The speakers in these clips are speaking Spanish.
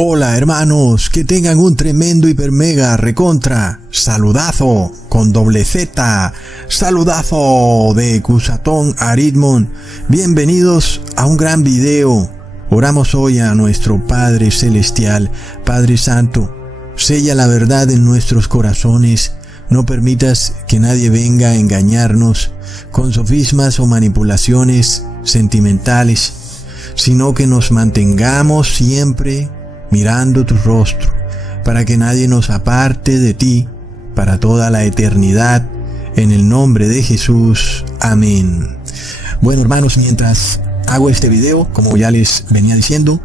Hola hermanos, que tengan un tremendo hiper mega recontra saludazo con doble Z, saludazo de Cusatón Aritmon. Bienvenidos a un gran video. Oramos hoy a nuestro Padre Celestial, Padre Santo. Sella la verdad en nuestros corazones. No permitas que nadie venga a engañarnos con sofismas o manipulaciones sentimentales, sino que nos mantengamos siempre mirando tu rostro, para que nadie nos aparte de ti para toda la eternidad, en el nombre de Jesús. Amén. Bueno hermanos, mientras hago este video, como ya les venía diciendo,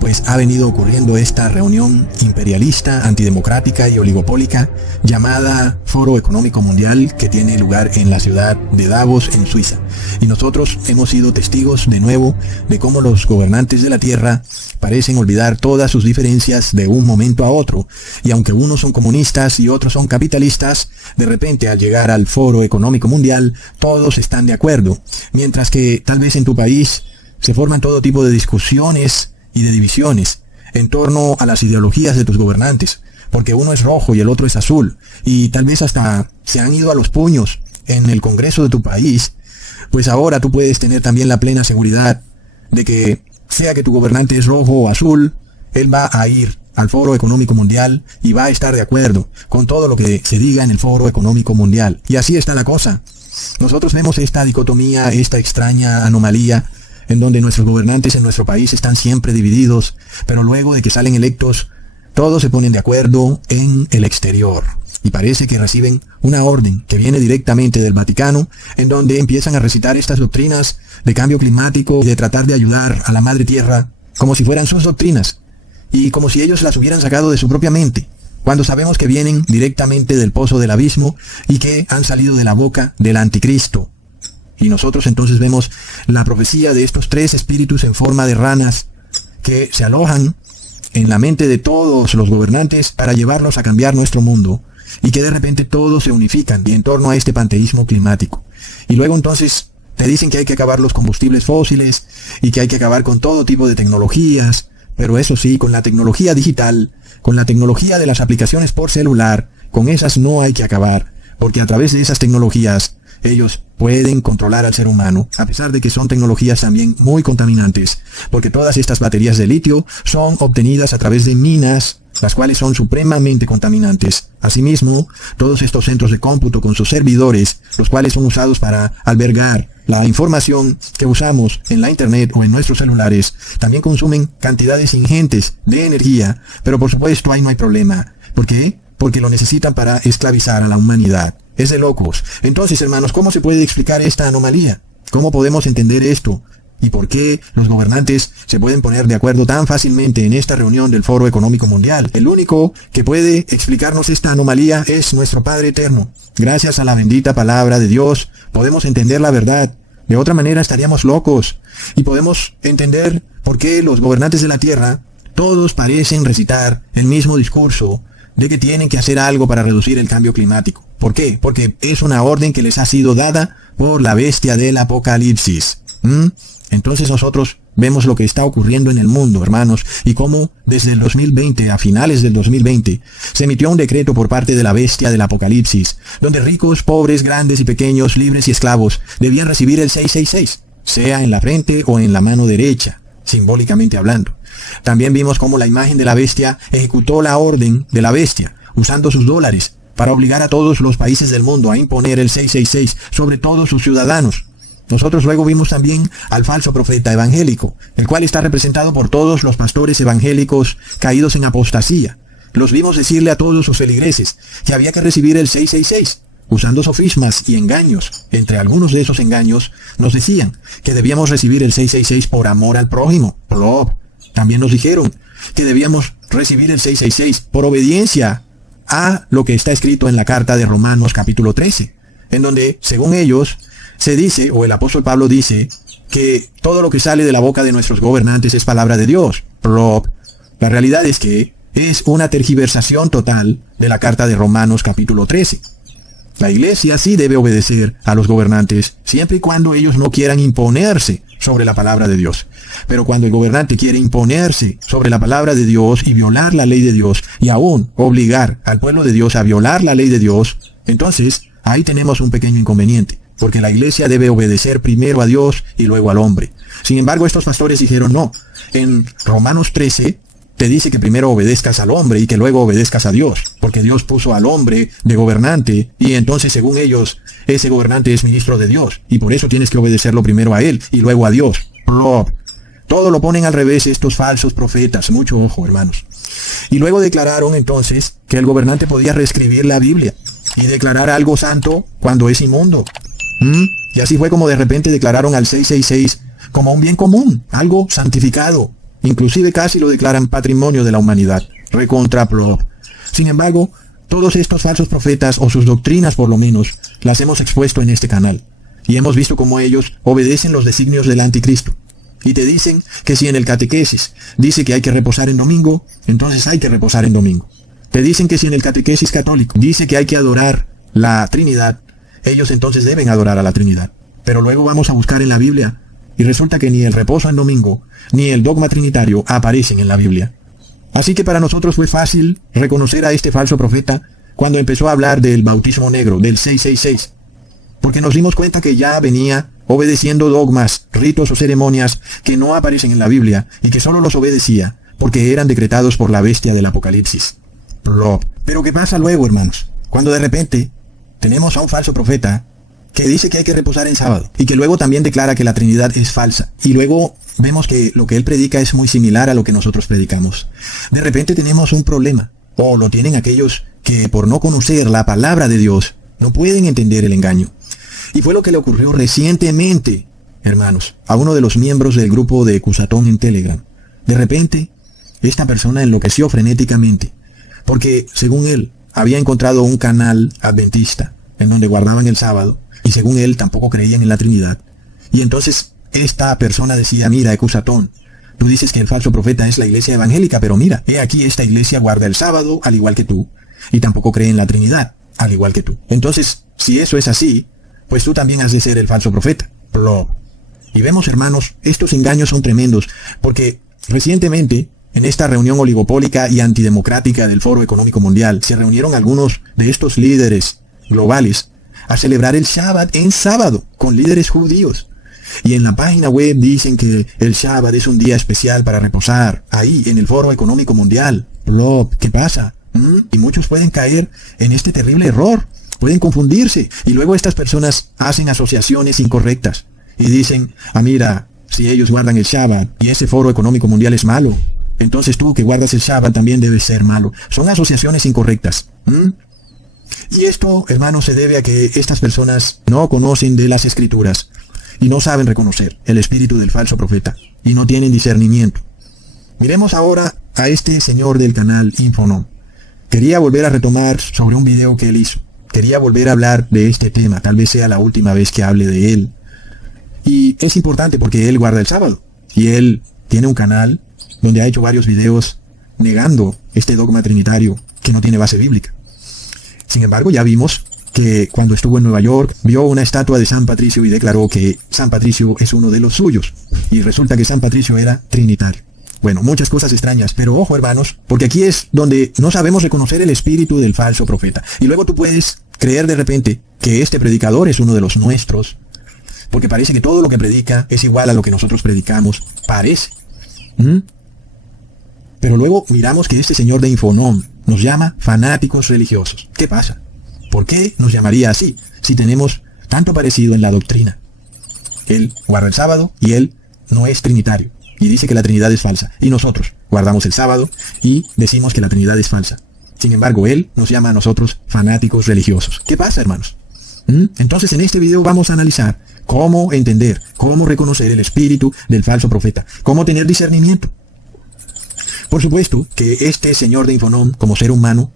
pues ha venido ocurriendo esta reunión imperialista, antidemocrática y oligopólica llamada Foro Económico Mundial, que tiene lugar en la ciudad de Davos, en Suiza. Y nosotros hemos sido testigos de nuevo de cómo los gobernantes de la Tierra parecen olvidar todas sus diferencias de un momento a otro. Y aunque unos son comunistas y otros son capitalistas, de repente al llegar al Foro Económico Mundial, todos están de acuerdo. Mientras que tal vez en tu país se forman todo tipo de discusiones y de divisiones en torno a las ideologías de tus gobernantes, porque uno es rojo y el otro es azul, y tal vez hasta se han ido a los puños en el Congreso de tu país. Pues ahora tú puedes tener también la plena seguridad de que, sea que tu gobernante es rojo o azul, él va a ir al Foro Económico Mundial y va a estar de acuerdo con todo lo que se diga en el Foro Económico Mundial. Y así está la cosa. Nosotros vemos esta dicotomía, esta extraña anomalía, en donde nuestros gobernantes en nuestro país están siempre divididos, pero luego de que salen electos, todos se ponen de acuerdo en el exterior. Y parece que reciben una orden que viene directamente del Vaticano, en donde empiezan a recitar estas doctrinas de cambio climático y de tratar de ayudar a la Madre Tierra, como si fueran sus doctrinas, y como si ellos las hubieran sacado de su propia mente, cuando sabemos que vienen directamente del pozo del abismo y que han salido de la boca del anticristo. Y nosotros entonces vemos la profecía de estos tres espíritus en forma de ranas que se alojan en la mente de todos los gobernantes para llevarlos a cambiar nuestro mundo, y que de repente todos se unifican en torno a este panteísmo climático. Y luego entonces te dicen que hay que acabar los combustibles fósiles y que hay que acabar con todo tipo de tecnologías, pero eso sí, con la tecnología digital, con la tecnología de las aplicaciones por celular, con esas no hay que acabar, porque a través de esas tecnologías ellos pueden controlar al ser humano, a pesar de que son tecnologías también muy contaminantes, porque todas estas baterías de litio son obtenidas a través de minas, las cuales son supremamente contaminantes. Asimismo, todos estos centros de cómputo con sus servidores, los cuales son usados para albergar la información que usamos en la internet o en nuestros celulares, también consumen cantidades ingentes de energía, pero por supuesto ahí no hay problema. ¿Por qué? Porque lo necesitan para esclavizar a la humanidad. Es de locos. Entonces, hermanos, ¿cómo se puede explicar esta anomalía? ¿Cómo podemos entender esto? ¿Y por qué los gobernantes se pueden poner de acuerdo tan fácilmente en esta reunión del Foro Económico Mundial? El único que puede explicarnos esta anomalía es nuestro Padre Eterno. Gracias a la bendita palabra de Dios podemos entender la verdad. De otra manera estaríamos locos. Y podemos entender por qué los gobernantes de la tierra todos parecen recitar el mismo discurso de que tienen que hacer algo para reducir el cambio climático. ¿Por qué? Porque es una orden que les ha sido dada por la bestia del Apocalipsis. Entonces nosotros vemos lo que está ocurriendo en el mundo, hermanos, y cómo desde el 2020, a finales del 2020, se emitió un decreto por parte de la bestia del Apocalipsis, donde ricos, pobres, grandes y pequeños, libres y esclavos, debían recibir el 666, sea en la frente o en la mano derecha, simbólicamente hablando. También vimos cómo la imagen de la bestia ejecutó la orden de la bestia, usando sus dólares, para obligar a todos los países del mundo a imponer el 666 sobre todos sus ciudadanos. Nosotros luego vimos también al falso profeta evangélico, el cual está representado por todos los pastores evangélicos caídos en apostasía. Los vimos decirle a todos sus feligreses que había que recibir el 666, usando sofismas y engaños. Entre algunos de esos engaños nos decían que debíamos recibir el 666 por amor al prójimo. También nos dijeron que debíamos recibir el 666 por obediencia a lo que está escrito en la carta de Romanos capítulo 13, en donde, según ellos, se dice, o el apóstol Pablo dice, que todo lo que sale de la boca de nuestros gobernantes es palabra de Dios. La realidad es que es una tergiversación total de la carta de Romanos capítulo 13. La iglesia sí debe obedecer a los gobernantes, siempre y cuando ellos no quieran imponerse sobre la palabra de Dios. Pero cuando el gobernante quiere imponerse sobre la palabra de Dios y violar la ley de Dios, y aún obligar al pueblo de Dios a violar la ley de Dios, entonces ahí tenemos un pequeño inconveniente, porque la iglesia debe obedecer primero a Dios y luego al hombre. Sin embargo, estos pastores dijeron no. En Romanos 13 te dice que primero obedezcas al hombre y que luego obedezcas a Dios, porque Dios puso al hombre de gobernante y entonces según ellos ese gobernante es ministro de Dios y por eso tienes que obedecerlo primero a él y luego a Dios. Plop. Todo lo ponen al revés estos falsos profetas. Mucho ojo, hermanos. Y luego declararon entonces que el gobernante podía reescribir la Biblia y declarar algo santo cuando es inmundo. Y así fue como de repente declararon al 666 como un bien común, algo santificado. Inclusive casi lo declaran patrimonio de la humanidad. Recontra plop. Sin embargo, todos estos falsos profetas, o sus doctrinas por lo menos, las hemos expuesto en este canal. Y hemos visto cómo ellos obedecen los designios del anticristo. Y te dicen que si en el catequesis dice que hay que reposar en domingo, entonces hay que reposar en domingo. Te dicen que si en el catequesis católico dice que hay que adorar la Trinidad, ellos entonces deben adorar a la Trinidad. Pero luego vamos a buscar en la Biblia, y resulta que ni el reposo en domingo, ni el dogma trinitario aparecen en la Biblia. Así que para nosotros fue fácil reconocer a este falso profeta cuando empezó a hablar del bautismo negro, del 666. Porque nos dimos cuenta que ya venía obedeciendo dogmas, ritos o ceremonias que no aparecen en la Biblia y que solo los obedecía porque eran decretados por la bestia del Apocalipsis. Plop. Pero ¿qué pasa luego, hermanos? Cuando de repente tenemos a un falso profeta que dice que hay que reposar en sábado y que luego también declara que la Trinidad es falsa. Y luego vemos que lo que él predica es muy similar a lo que nosotros predicamos. De repente tenemos un problema, o lo tienen aquellos que por no conocer la palabra de Dios no pueden entender el engaño. Y fue lo que le ocurrió recientemente, hermanos, a uno de los miembros del grupo de Cusatón en Telegram. De repente, esta persona enloqueció frenéticamente, porque según él había encontrado un canal adventista en donde guardaban el sábado, y según él tampoco creían en la Trinidad. Y entonces esta persona decía, mira, Cusatón, tú dices que el falso profeta es la iglesia evangélica, pero mira, he aquí esta iglesia guarda el sábado al igual que tú, y tampoco cree en la Trinidad, al igual que tú. Entonces, si eso es así, pues tú también has de ser el falso profeta. Plop. Y vemos, hermanos, estos engaños son tremendos, porque recientemente, en esta reunión oligopólica y antidemocrática del Foro Económico Mundial, se reunieron algunos de estos líderes globales a celebrar el Shabbat en sábado, con líderes judíos. Y en la página web dicen que el Shabbat es un día especial para reposar, ahí, en el Foro Económico Mundial. Plop. ¿Qué pasa? Y muchos pueden caer en este terrible error. Pueden confundirse. Y luego estas personas hacen asociaciones incorrectas. Y dicen, mira, si ellos guardan el Shabbat y ese Foro Económico Mundial es malo, entonces tú que guardas el Shabbat también debes ser malo. Son asociaciones incorrectas. Y esto, hermanos, se debe a que estas personas no conocen de las Escrituras y no saben reconocer el espíritu del falso profeta y no tienen discernimiento. Miremos ahora a este señor del canal Infonom. Quería volver a retomar sobre un video que él hizo. Quería volver a hablar de este tema, tal vez sea la última vez que hable de él. Y es importante porque él guarda el sábado. Y él tiene un canal donde ha hecho varios videos negando este dogma trinitario que no tiene base bíblica. Sin embargo, ya vimos que cuando estuvo en Nueva York, vio una estatua de San Patricio y declaró que San Patricio es uno de los suyos. Y resulta que San Patricio era trinitario. Bueno, muchas cosas extrañas, pero ojo, hermanos, porque aquí es donde no sabemos reconocer el espíritu del falso profeta. Y luego tú puedes creer de repente que este predicador es uno de los nuestros, porque parece que todo lo que predica es igual a lo que nosotros predicamos. Parece. Pero luego miramos que este señor de Infonom nos llama fanáticos religiosos. ¿Qué pasa? ¿Por qué nos llamaría así si tenemos tanto parecido en la doctrina? Él guarda el sábado y él no es trinitario. Y dice que la Trinidad es falsa. Y nosotros guardamos el sábado y decimos que la Trinidad es falsa. Sin embargo, él nos llama a nosotros fanáticos religiosos. ¿Qué pasa, hermanos? Entonces en este video vamos a analizar cómo entender, cómo reconocer el espíritu del falso profeta, cómo tener discernimiento. Por supuesto que este señor de Infonom, como ser humano,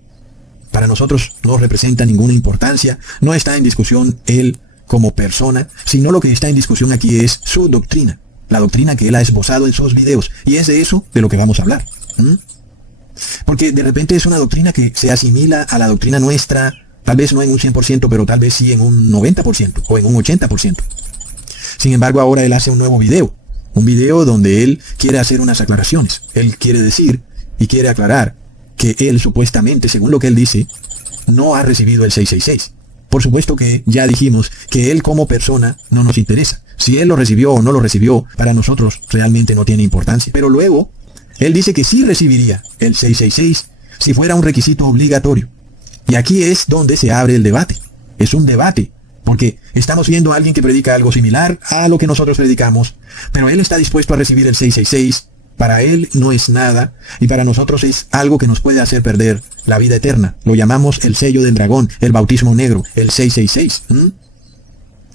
para nosotros no representa ninguna importancia, no está en discusión él como persona, sino lo que está en discusión aquí es su doctrina, la doctrina que él ha esbozado en sus videos, y es de eso de lo que vamos a hablar. Porque de repente es una doctrina que se asimila a la doctrina nuestra, tal vez no en un 100%, pero tal vez sí en un 90% o en un 80%. Sin embargo, ahora él hace un nuevo video. Un video donde él quiere hacer unas aclaraciones. Él quiere decir y quiere aclarar que él supuestamente, según lo que él dice, no ha recibido el 666. Por supuesto que ya dijimos que él como persona no nos interesa. Si él lo recibió o no lo recibió, para nosotros realmente no tiene importancia. Pero luego, él dice que sí recibiría el 666 si fuera un requisito obligatorio. Y aquí es donde se abre el debate. Es un debate, porque estamos viendo a alguien que predica algo similar a lo que nosotros predicamos, pero él está dispuesto a recibir el 666. Para él no es nada, y para nosotros es algo que nos puede hacer perder la vida eterna. Lo llamamos el sello del dragón, el bautismo negro, el 666.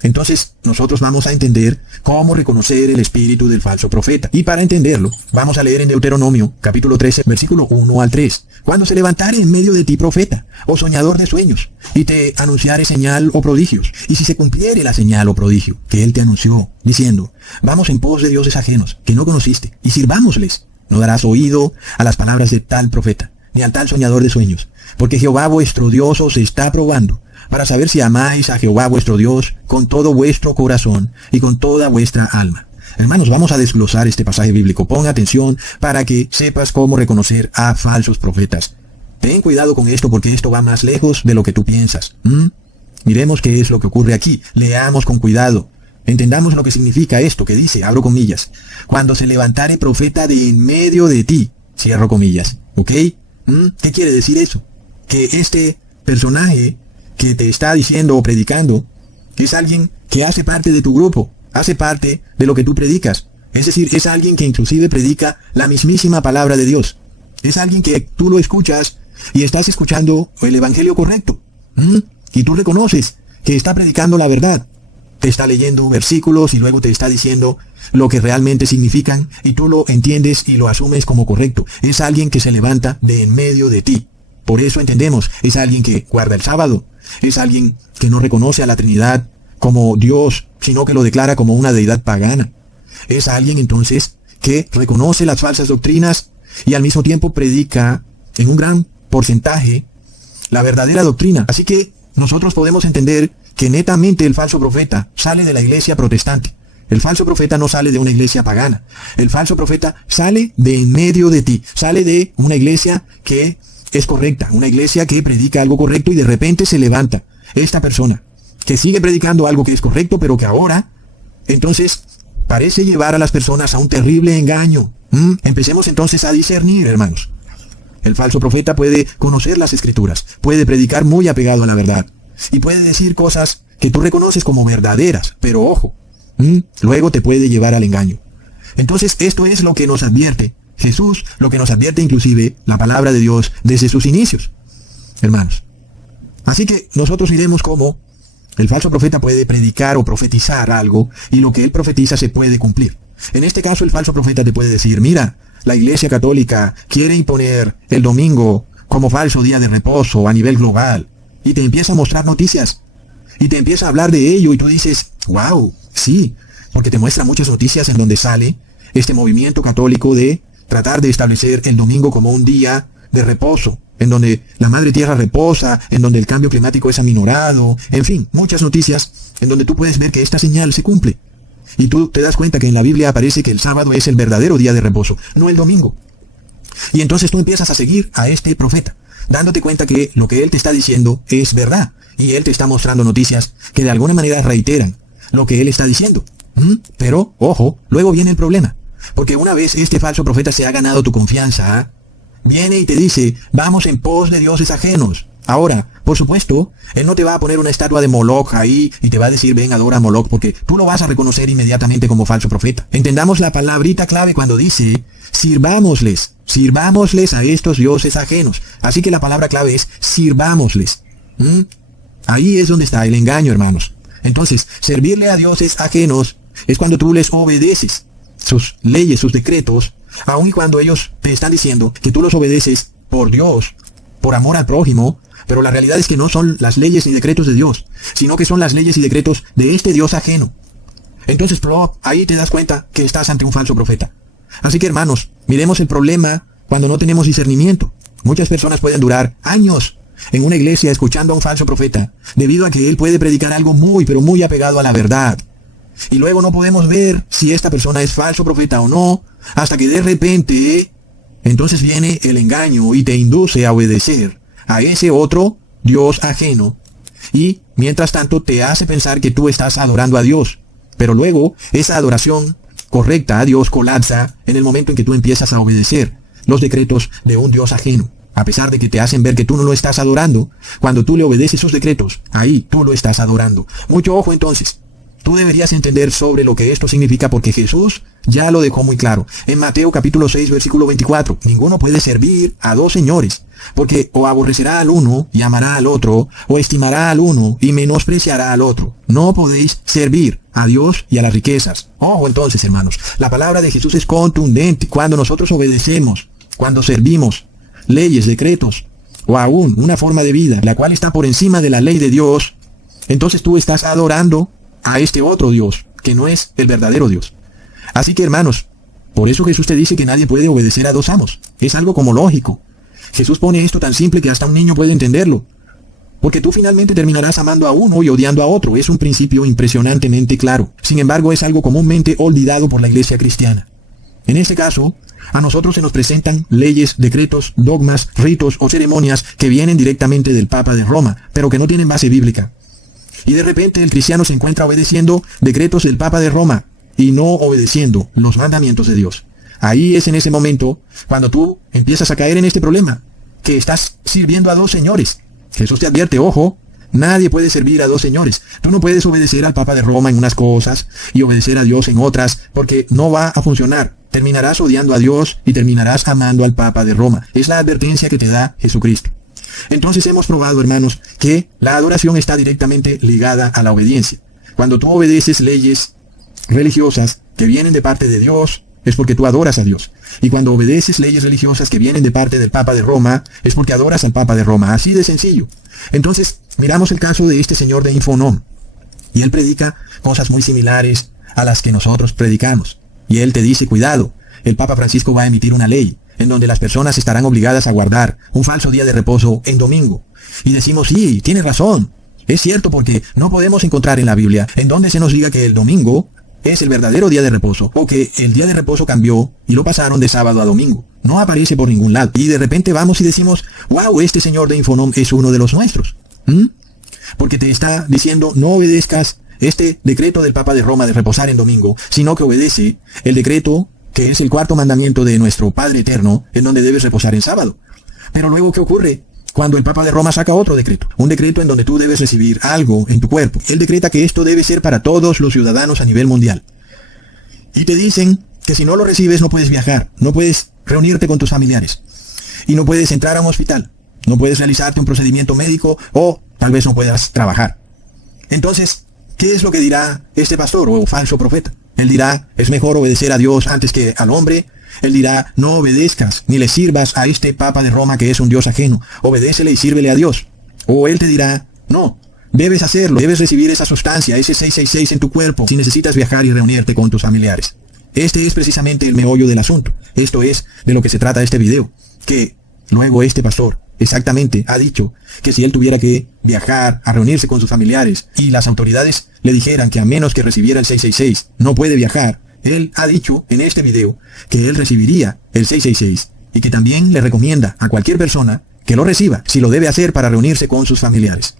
Entonces, nosotros vamos a entender cómo reconocer el espíritu del falso profeta. Y para entenderlo, vamos a leer en Deuteronomio, capítulo 13, versículo 1 al 3. Cuando se levantare en medio de ti profeta, o soñador de sueños, y te anunciare señal o prodigios, y si se cumpliere la señal o prodigio que él te anunció, diciendo, vamos en pos de dioses ajenos, que no conociste, y sirvámosles, no darás oído a las palabras de tal profeta, ni al tal soñador de sueños, porque Jehová vuestro Dios os está probando, para saber si amáis a Jehová vuestro Dios con todo vuestro corazón y con toda vuestra alma. Hermanos, vamos a desglosar este pasaje bíblico. Ponga atención para que sepas cómo reconocer a falsos profetas. Ten cuidado con esto porque esto va más lejos de lo que tú piensas. Miremos qué es lo que ocurre aquí. Leamos con cuidado. Entendamos lo que significa esto que dice, abro comillas, cuando se levantare profeta de en medio de ti, cierro comillas. ¿Ok? ¿Qué quiere decir eso? Que este personaje que te está diciendo o predicando es alguien que hace parte de tu grupo, hace parte de lo que tú predicas. Es decir, es alguien que inclusive predica la mismísima palabra de Dios. Es alguien que tú lo escuchas y estás escuchando el evangelio correcto. Y tú reconoces que está predicando la verdad. Te está leyendo versículos y luego te está diciendo lo que realmente significan y tú lo entiendes y lo asumes como correcto. Es alguien que se levanta de en medio de ti. Por eso entendemos, es alguien que guarda el sábado. Es alguien que no reconoce a la Trinidad como Dios, sino que lo declara como una deidad pagana. Es alguien entonces que reconoce las falsas doctrinas y al mismo tiempo predica en un gran porcentaje la verdadera doctrina. Así que nosotros podemos entender que netamente el falso profeta sale de la iglesia protestante. El falso profeta no sale de una iglesia pagana. El falso profeta sale de en medio de ti. Sale de una iglesia que es correcta, una iglesia que predica algo correcto y de repente se levanta esta persona que sigue predicando algo que es correcto, pero que ahora, entonces, parece llevar a las personas a un terrible engaño. Empecemos entonces a discernir, hermanos. El falso profeta puede conocer las escrituras, puede predicar muy apegado a la verdad, y puede decir cosas que tú reconoces como verdaderas, pero ojo, luego te puede llevar al engaño. Entonces, esto es lo que nos advierte Jesús, lo que nos advierte inclusive la palabra de Dios desde sus inicios, hermanos. Así que nosotros iremos cómo el falso profeta puede predicar o profetizar algo y lo que él profetiza se puede cumplir. En este caso el falso profeta te puede decir, mira, la Iglesia Católica quiere imponer el domingo como falso día de reposo a nivel global y te empieza a mostrar noticias y te empieza a hablar de ello y tú dices, wow, sí, porque te muestra muchas noticias en donde sale este movimiento católico de tratar de establecer el domingo como un día de reposo, en donde la madre tierra reposa, en donde el cambio climático es aminorado, en fin, muchas noticias en donde tú puedes ver que esta señal se cumple. Y tú te das cuenta que en la Biblia aparece que el sábado es el verdadero día de reposo, no el domingo. Y entonces tú empiezas a seguir a este profeta, dándote cuenta que lo que él te está diciendo es verdad, y él te está mostrando noticias que de alguna manera reiteran lo que él está diciendo. Pero, ojo, luego viene el problema. Porque una vez este falso profeta se ha ganado tu confianza, viene y te dice, vamos en pos de dioses ajenos. Ahora, por supuesto, él no te va a poner una estatua de Moloch ahí y te va a decir, ven, adora a Moloch, porque tú lo vas a reconocer inmediatamente como falso profeta. Entendamos la palabrita clave cuando dice, sirvámosles a estos dioses ajenos. Así que la palabra clave es, sirvámosles. Ahí es donde está el engaño, hermanos. Entonces, servirle a dioses ajenos es cuando tú les obedeces sus leyes, sus decretos, aun y cuando ellos te están diciendo que tú los obedeces por Dios, por amor al prójimo, pero la realidad es que no son las leyes ni decretos de Dios, sino que son las leyes y decretos de este Dios ajeno. Entonces, ahí te das cuenta que estás ante un falso profeta. Así que, hermanos, miremos el problema cuando no tenemos discernimiento. Muchas personas pueden durar años en una iglesia escuchando a un falso profeta, debido a que él puede predicar algo muy, pero muy apegado a la verdad. Y luego no podemos ver si esta persona es falso profeta o no, hasta que de repente, entonces viene el engaño y te induce a obedecer a ese otro Dios ajeno. Y mientras tanto te hace pensar que tú estás adorando a Dios. Pero luego esa adoración correcta a Dios colapsa en el momento en que tú empiezas a obedecer los decretos de un Dios ajeno. A pesar de que te hacen ver que tú no lo estás adorando, cuando tú le obedeces sus decretos, ahí tú lo estás adorando. Mucho ojo entonces. Tú deberías entender sobre lo que esto significa porque Jesús ya lo dejó muy claro. En Mateo capítulo 6 versículo 24, ninguno puede servir a dos señores, porque o aborrecerá al uno y amará al otro, o estimará al uno y menospreciará al otro. No podéis servir a Dios y a las riquezas. Ojo entonces, hermanos, la palabra de Jesús es contundente. Cuando nosotros obedecemos, cuando servimos leyes, decretos, o aún una forma de vida, la cual está por encima de la ley de Dios, entonces tú estás adorando a este otro Dios, que no es el verdadero Dios. Así que, hermanos, por eso Jesús te dice que nadie puede obedecer a dos amos. Es algo como lógico. Jesús pone esto tan simple que hasta un niño puede entenderlo. Porque tú finalmente terminarás amando a uno y odiando a otro. Es un principio impresionantemente claro. Sin embargo, es algo comúnmente olvidado por la iglesia cristiana. En este caso, a nosotros se nos presentan leyes, decretos, dogmas, ritos o ceremonias que vienen directamente del Papa de Roma, pero que no tienen base bíblica. Y de repente el cristiano se encuentra obedeciendo decretos del Papa de Roma y no obedeciendo los mandamientos de Dios. Ahí es en ese momento cuando tú empiezas a caer en este problema, que estás sirviendo a dos señores. Jesús te advierte, ojo, nadie puede servir a dos señores. Tú no puedes obedecer al Papa de Roma en unas cosas y obedecer a Dios en otras, porque no va a funcionar. Terminarás odiando a Dios y terminarás amando al Papa de Roma. Es la advertencia que te da Jesucristo. Entonces hemos probado, hermanos, que la adoración está directamente ligada a la obediencia. Cuando tú obedeces leyes religiosas que vienen de parte de Dios, es porque tú adoras a Dios. Y cuando obedeces leyes religiosas que vienen de parte del Papa de Roma, es porque adoras al Papa de Roma. Así de sencillo. Entonces, miramos el caso de este señor de Infonom. Y él predica cosas muy similares a las que nosotros predicamos. Y él te dice, cuidado, el Papa Francisco va a emitir una ley en donde las personas estarán obligadas a guardar un falso día de reposo en domingo. Y decimos, sí, tienes razón. Es cierto porque no podemos encontrar en la Biblia en donde se nos diga que el domingo es el verdadero día de reposo, o que el día de reposo cambió y lo pasaron de sábado a domingo. No aparece por ningún lado. Y de repente vamos y decimos, wow, este señor de Infonom es uno de los nuestros. Porque te está diciendo, no obedezcas este decreto del Papa de Roma de reposar en domingo, sino que obedece el decreto que es el cuarto mandamiento de nuestro Padre Eterno, en donde debes reposar en sábado. Pero luego, ¿qué ocurre? Cuando el Papa de Roma saca otro decreto, un decreto en donde tú debes recibir algo en tu cuerpo. Él decreta que esto debe ser para todos los ciudadanos a nivel mundial. Y te dicen que si no lo recibes no puedes viajar, no puedes reunirte con tus familiares, y no puedes entrar a un hospital, no puedes realizarte un procedimiento médico, o tal vez no puedas trabajar. Entonces, ¿qué es lo que dirá este pastor o falso profeta? Él dirá, es mejor obedecer a Dios antes que al hombre. Él dirá, no obedezcas ni le sirvas a este Papa de Roma que es un Dios ajeno. Obedécele y sírvele a Dios. O él te dirá, no, debes hacerlo, debes recibir esa sustancia, ese 666 en tu cuerpo, si necesitas viajar y reunirte con tus familiares. Este es precisamente el meollo del asunto. Esto es de lo que se trata este video. Que luego este pastor exactamente ha dicho que si él tuviera que viajar a reunirse con sus familiares y las autoridades le dijeran que a menos que recibiera el 666 no puede viajar, él ha dicho en este video que él recibiría el 666 y que también le recomienda a cualquier persona que lo reciba si lo debe hacer para reunirse con sus familiares.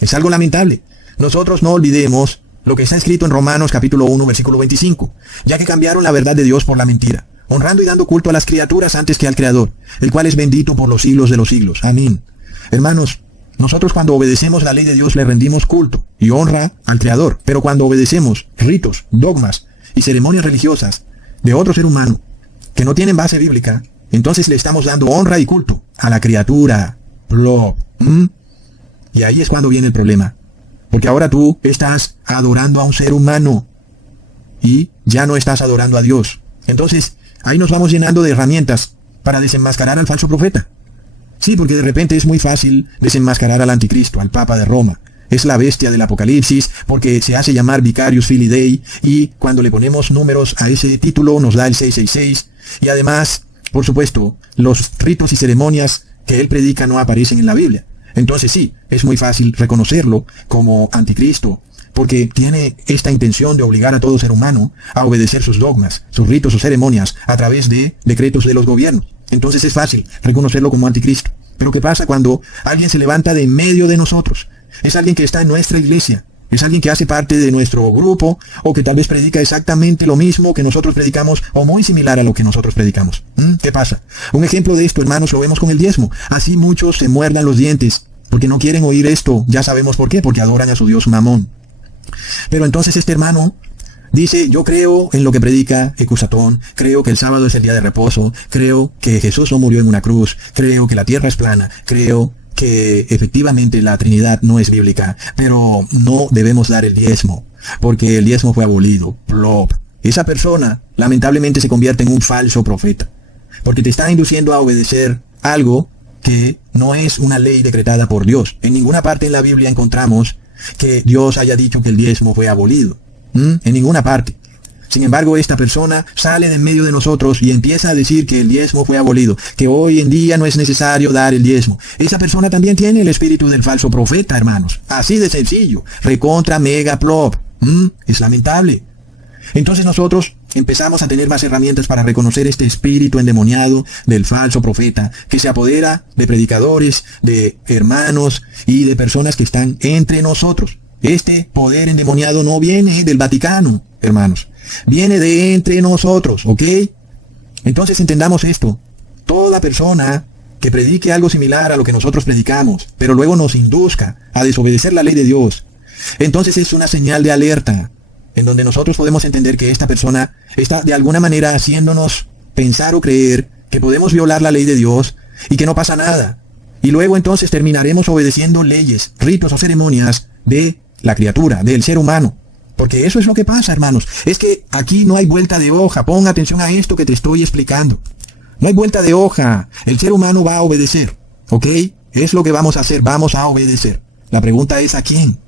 Es algo lamentable. Nosotros no olvidemos lo que está escrito en Romanos capítulo 1 versículo 25, ya que cambiaron la verdad de Dios por la mentira, honrando y dando culto a las criaturas antes que al Creador, el cual es bendito por los siglos de los siglos. Amén. Hermanos, nosotros cuando obedecemos la ley de Dios le rendimos culto y honra al Creador, pero cuando obedecemos ritos, dogmas y ceremonias religiosas de otro ser humano que no tienen base bíblica, entonces le estamos dando honra y culto a la criatura. Y ahí es cuando viene el problema, porque ahora tú estás adorando a un ser humano y ya no estás adorando a Dios. Entonces, ahí nos vamos llenando de herramientas para desenmascarar al falso profeta. Sí, porque de repente es muy fácil desenmascarar al anticristo, al Papa de Roma. Es la bestia del Apocalipsis porque se hace llamar Vicarius Filii Dei y cuando le ponemos números a ese título nos da el 666. Y además, por supuesto, los ritos y ceremonias que él predica no aparecen en la Biblia. Entonces sí, es muy fácil reconocerlo como anticristo, porque tiene esta intención de obligar a todo ser humano a obedecer sus dogmas, sus ritos o ceremonias a través de decretos de los gobiernos. Entonces es fácil reconocerlo como anticristo. Pero ¿qué pasa cuando alguien se levanta de en medio de nosotros? Es alguien que está en nuestra iglesia, es alguien que hace parte de nuestro grupo, o que tal vez predica exactamente lo mismo que nosotros predicamos, o muy similar a lo que nosotros predicamos. ¿Qué pasa? Un ejemplo de esto, hermanos, lo vemos con el diezmo. Así muchos se muerdan los dientes, porque no quieren oír esto. Ya sabemos por qué, porque adoran a su dios Mamón. Pero entonces este hermano dice, yo creo en lo que predica Ecusatón, creo que el sábado es el día de reposo, creo que Jesús no murió en una cruz, creo que la tierra es plana, creo que efectivamente la Trinidad no es bíblica, pero no debemos dar el diezmo, porque el diezmo fue abolido. Plop. Esa persona lamentablemente se convierte en un falso profeta, porque te está induciendo a obedecer algo que no es una ley decretada por Dios. En ninguna parte en la Biblia encontramos que Dios haya dicho que el diezmo fue abolido. En ninguna parte. Sin embargo, esta persona sale de en medio de nosotros y empieza a decir que el diezmo fue abolido, que hoy en día no es necesario dar el diezmo. Esa persona también tiene el espíritu del falso profeta, hermanos. Así de sencillo. Recontra mega plop. Es lamentable. Entonces nosotros empezamos a tener más herramientas para reconocer este espíritu endemoniado del falso profeta, que se apodera de predicadores, de hermanos y de personas que están entre nosotros. Este poder endemoniado no viene del Vaticano, hermanos. Viene de entre nosotros, ¿ok? Entonces entendamos esto. Toda persona que predique algo similar a lo que nosotros predicamos, pero luego nos induzca a desobedecer la ley de Dios, entonces es una señal de alerta, en donde nosotros podemos entender que esta persona está de alguna manera haciéndonos pensar o creer que podemos violar la ley de Dios y que no pasa nada. Y luego entonces terminaremos obedeciendo leyes, ritos o ceremonias de la criatura, del ser humano. Porque eso es lo que pasa, hermanos. Es que aquí no hay vuelta de hoja. Pon atención a esto que te estoy explicando. No hay vuelta de hoja. El ser humano va a obedecer. ¿Ok? Es lo que vamos a hacer. Vamos a obedecer. La pregunta es ¿a quién?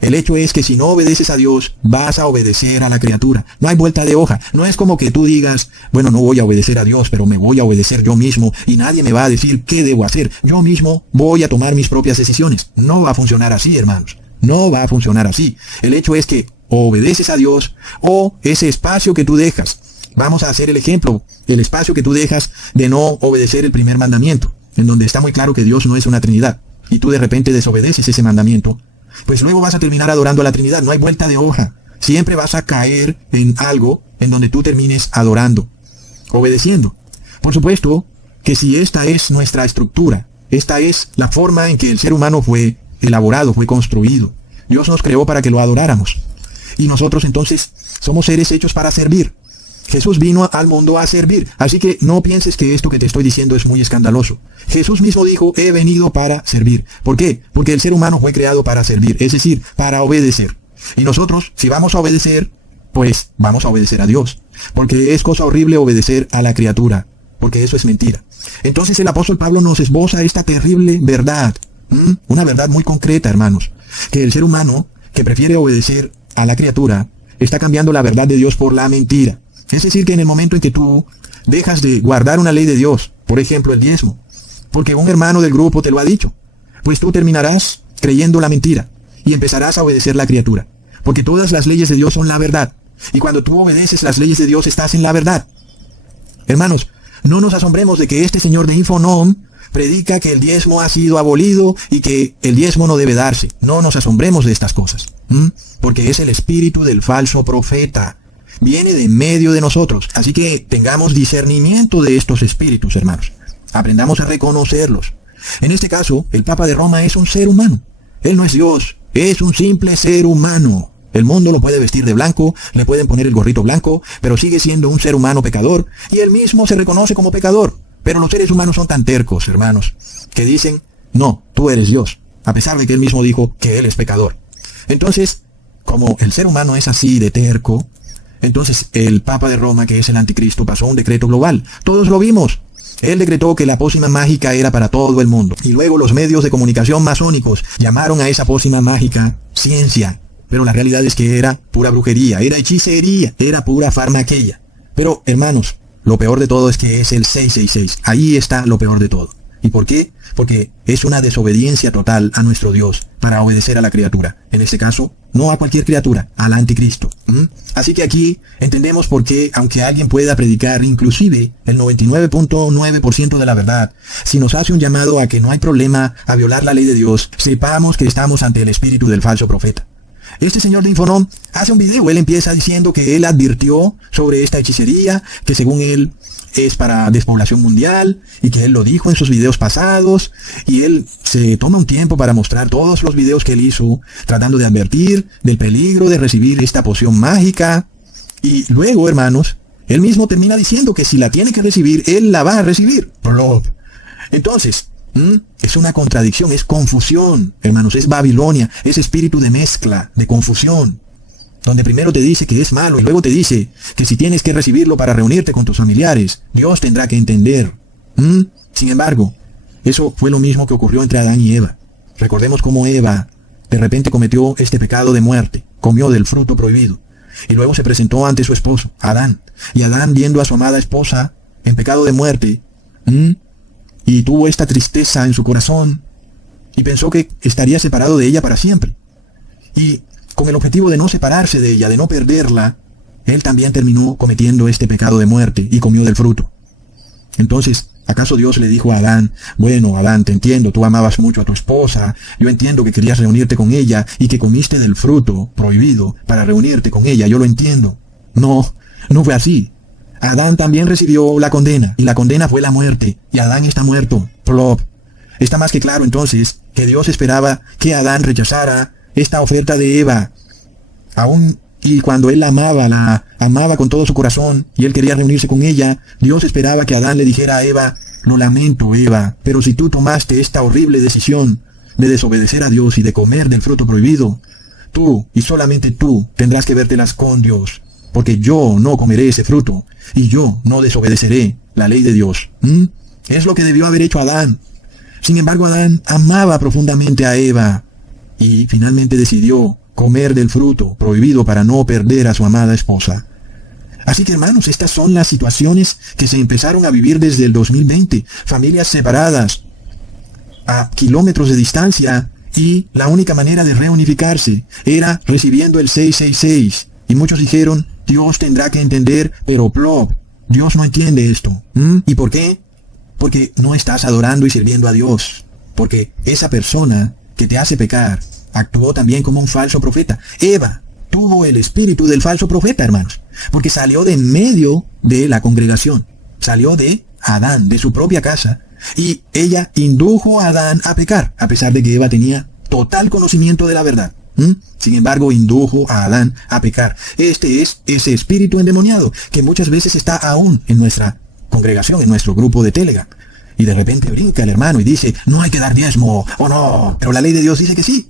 El hecho es que si no obedeces a Dios, vas a obedecer a la criatura. No hay vuelta de hoja. No es como que tú digas, bueno, no voy a obedecer a Dios, pero me voy a obedecer yo mismo y nadie me va a decir qué debo hacer. Yo mismo voy a tomar mis propias decisiones. No va a funcionar así, hermanos. No va a funcionar así. El hecho es que o obedeces a Dios o ese espacio que tú dejas. Vamos a hacer el ejemplo, el espacio que tú dejas de no obedecer el primer mandamiento, en donde está muy claro que Dios no es una Trinidad, y tú de repente desobedeces ese mandamiento, pues luego vas a terminar adorando a la Trinidad. No hay vuelta de hoja. Siempre vas a caer en algo en donde tú termines adorando, obedeciendo. Por supuesto que si esta es nuestra estructura, esta es la forma en que el ser humano fue elaborado, fue construido. Dios nos creó para que lo adoráramos. Y nosotros entonces somos seres hechos para servir. Jesús vino al mundo a servir. Así que no pienses que esto que te estoy diciendo es muy escandaloso. Jesús mismo dijo, he venido para servir. ¿Por qué? Porque el ser humano fue creado para servir, es decir, para obedecer. Y nosotros, si vamos a obedecer, pues vamos a obedecer a Dios. Porque es cosa horrible obedecer a la criatura, porque eso es mentira. Entonces el apóstol Pablo nos esboza esta terrible verdad. Una verdad muy concreta, hermanos. Que el ser humano que prefiere obedecer a la criatura está cambiando la verdad de Dios por la mentira. Es decir, que en el momento en que tú dejas de guardar una ley de Dios, por ejemplo el diezmo, porque un hermano del grupo te lo ha dicho, pues tú terminarás creyendo la mentira y empezarás a obedecer la criatura. Porque todas las leyes de Dios son la verdad. Y cuando tú obedeces las leyes de Dios estás en la verdad. Hermanos, no nos asombremos de que este señor de Infonom predica que el diezmo ha sido abolido y que el diezmo no debe darse. No nos asombremos de estas cosas. Porque es el espíritu del falso profeta. Viene de en medio de nosotros. Así que tengamos discernimiento de estos espíritus, hermanos. Aprendamos a reconocerlos. En este caso, el Papa de Roma es un ser humano. Él no es Dios, es un simple ser humano. El mundo lo puede vestir de blanco, le pueden poner el gorrito blanco, pero sigue siendo un ser humano pecador, y él mismo se reconoce como pecador. Pero los seres humanos son tan tercos, hermanos, que dicen, no, tú eres Dios, a pesar de que él mismo dijo que él es pecador. Entonces, como el ser humano es así de terco, entonces el Papa de Roma, que es el anticristo, pasó un decreto global. Todos lo vimos. Él decretó que la pócima mágica era para todo el mundo. Y luego los medios de comunicación masónicos llamaron a esa pócima mágica ciencia. Pero la realidad es que era pura brujería, era hechicería, era pura farmaqueia. Pero, hermanos, lo peor de todo es que es el 666. Ahí está lo peor de todo. ¿Y por qué? Porque es una desobediencia total a nuestro Dios para obedecer a la criatura. En este caso, no a cualquier criatura, al anticristo. Así que aquí entendemos por qué, aunque alguien pueda predicar inclusive el 99.9% de la verdad, si nos hace un llamado a que no hay problema a violar la ley de Dios, sepamos que estamos ante el espíritu del falso profeta. Este señor de Infonom hace un video, él empieza diciendo que él advirtió sobre esta hechicería, que según él es para despoblación mundial, y que él lo dijo en sus videos pasados, y él se toma un tiempo para mostrar todos los videos que él hizo, tratando de advertir del peligro de recibir esta poción mágica, y luego, hermanos, él mismo termina diciendo que si la tiene que recibir, él la va a recibir. Entonces, es una contradicción, es confusión, hermanos, es Babilonia, es espíritu de mezcla, de confusión, donde primero te dice que es malo y luego te dice que si tienes que recibirlo para reunirte con tus familiares, Dios tendrá que entender. Sin embargo, eso fue lo mismo que ocurrió entre Adán y Eva. Recordemos cómo Eva de repente cometió este pecado de muerte, comió del fruto prohibido, y luego se presentó ante su esposo, Adán. Y Adán, viendo a su amada esposa en pecado de muerte, y tuvo esta tristeza en su corazón, y pensó que estaría separado de ella para siempre. Y con el objetivo de no separarse de ella, de no perderla, él también terminó cometiendo este pecado de muerte y comió del fruto. Entonces, ¿acaso Dios le dijo a Adán, bueno, Adán, te entiendo, tú amabas mucho a tu esposa, yo entiendo que querías reunirte con ella y que comiste del fruto prohibido para reunirte con ella, yo lo entiendo? No, no fue así. Adán también recibió la condena, y la condena fue la muerte, y Adán está muerto. Está más que claro entonces que Dios esperaba que Adán rechazara esta oferta de Eva, aún y cuando él la amaba con todo su corazón, y él quería reunirse con ella, Dios esperaba que Adán le dijera a Eva, lo lamento, Eva, pero si tú tomaste esta horrible decisión de desobedecer a Dios y de comer del fruto prohibido, tú, y solamente tú, tendrás que vértelas con Dios, porque yo no comeré ese fruto, y yo no desobedeceré la ley de Dios. Es lo que debió haber hecho Adán. Sin embargo, Adán amaba profundamente a Eva, y finalmente decidió comer del fruto prohibido para no perder a su amada esposa. Así que, hermanos, estas son las situaciones que se empezaron a vivir desde el 2020. Familias separadas a kilómetros de distancia, y la única manera de reunificarse era recibiendo el 666. Y muchos dijeron, Dios tendrá que entender, pero Dios no entiende esto. ¿Y por qué? Porque no estás adorando y sirviendo a Dios. Porque esa persona que te hace pecar actuó también como un falso profeta. Eva tuvo el espíritu del falso profeta, hermanos, porque salió de medio de la congregación, salió de Adán, de su propia casa, y ella indujo a Adán a pecar, a pesar de que Eva tenía total conocimiento de la verdad. Sin embargo, indujo a Adán a pecar. Este es ese espíritu endemoniado que muchas veces está aún en nuestra congregación, en nuestro grupo de Telegram. Y de repente brinca el hermano y dice, no hay que dar diezmo, o no, pero la ley de Dios dice que sí.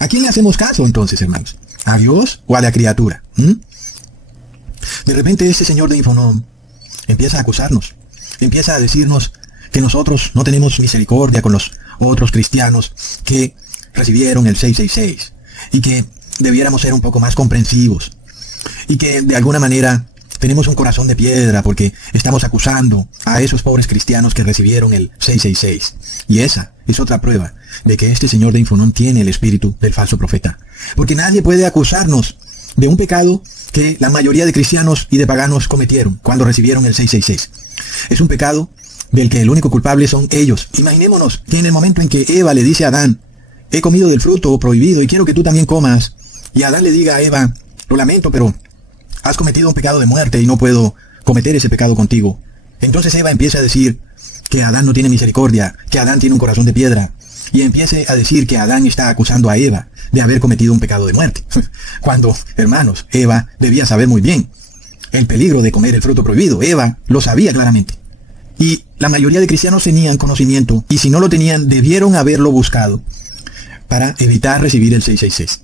¿A quién le hacemos caso entonces, hermanos? ¿A Dios o a la criatura? De repente este señor de Infonom empieza a acusarnos, empieza a decirnos que nosotros no tenemos misericordia con los otros cristianos que recibieron el 666, y que debiéramos ser un poco más comprensivos, y que de alguna manera tenemos un corazón de piedra porque estamos acusando a esos pobres cristianos que recibieron el 666. Y esa es otra prueba de que este señor de Infonom tiene el espíritu del falso profeta. Porque nadie puede acusarnos de un pecado que la mayoría de cristianos y de paganos cometieron cuando recibieron el 666. Es un pecado del que el único culpable son ellos. Imaginémonos que en el momento en que Eva le dice a Adán, he comido del fruto prohibido y quiero que tú también comas, y Adán le diga a Eva, lo lamento, pero has cometido un pecado de muerte y no puedo cometer ese pecado contigo. Entonces Eva empieza a decir que Adán no tiene misericordia, que Adán tiene un corazón de piedra, y empiece a decir que Adán está acusando a Eva de haber cometido un pecado de muerte. Cuando, hermanos, Eva debía saber muy bien el peligro de comer el fruto prohibido. Eva lo sabía claramente. Y la mayoría de cristianos tenían conocimiento, y si no lo tenían, debieron haberlo buscado para evitar recibir el 666.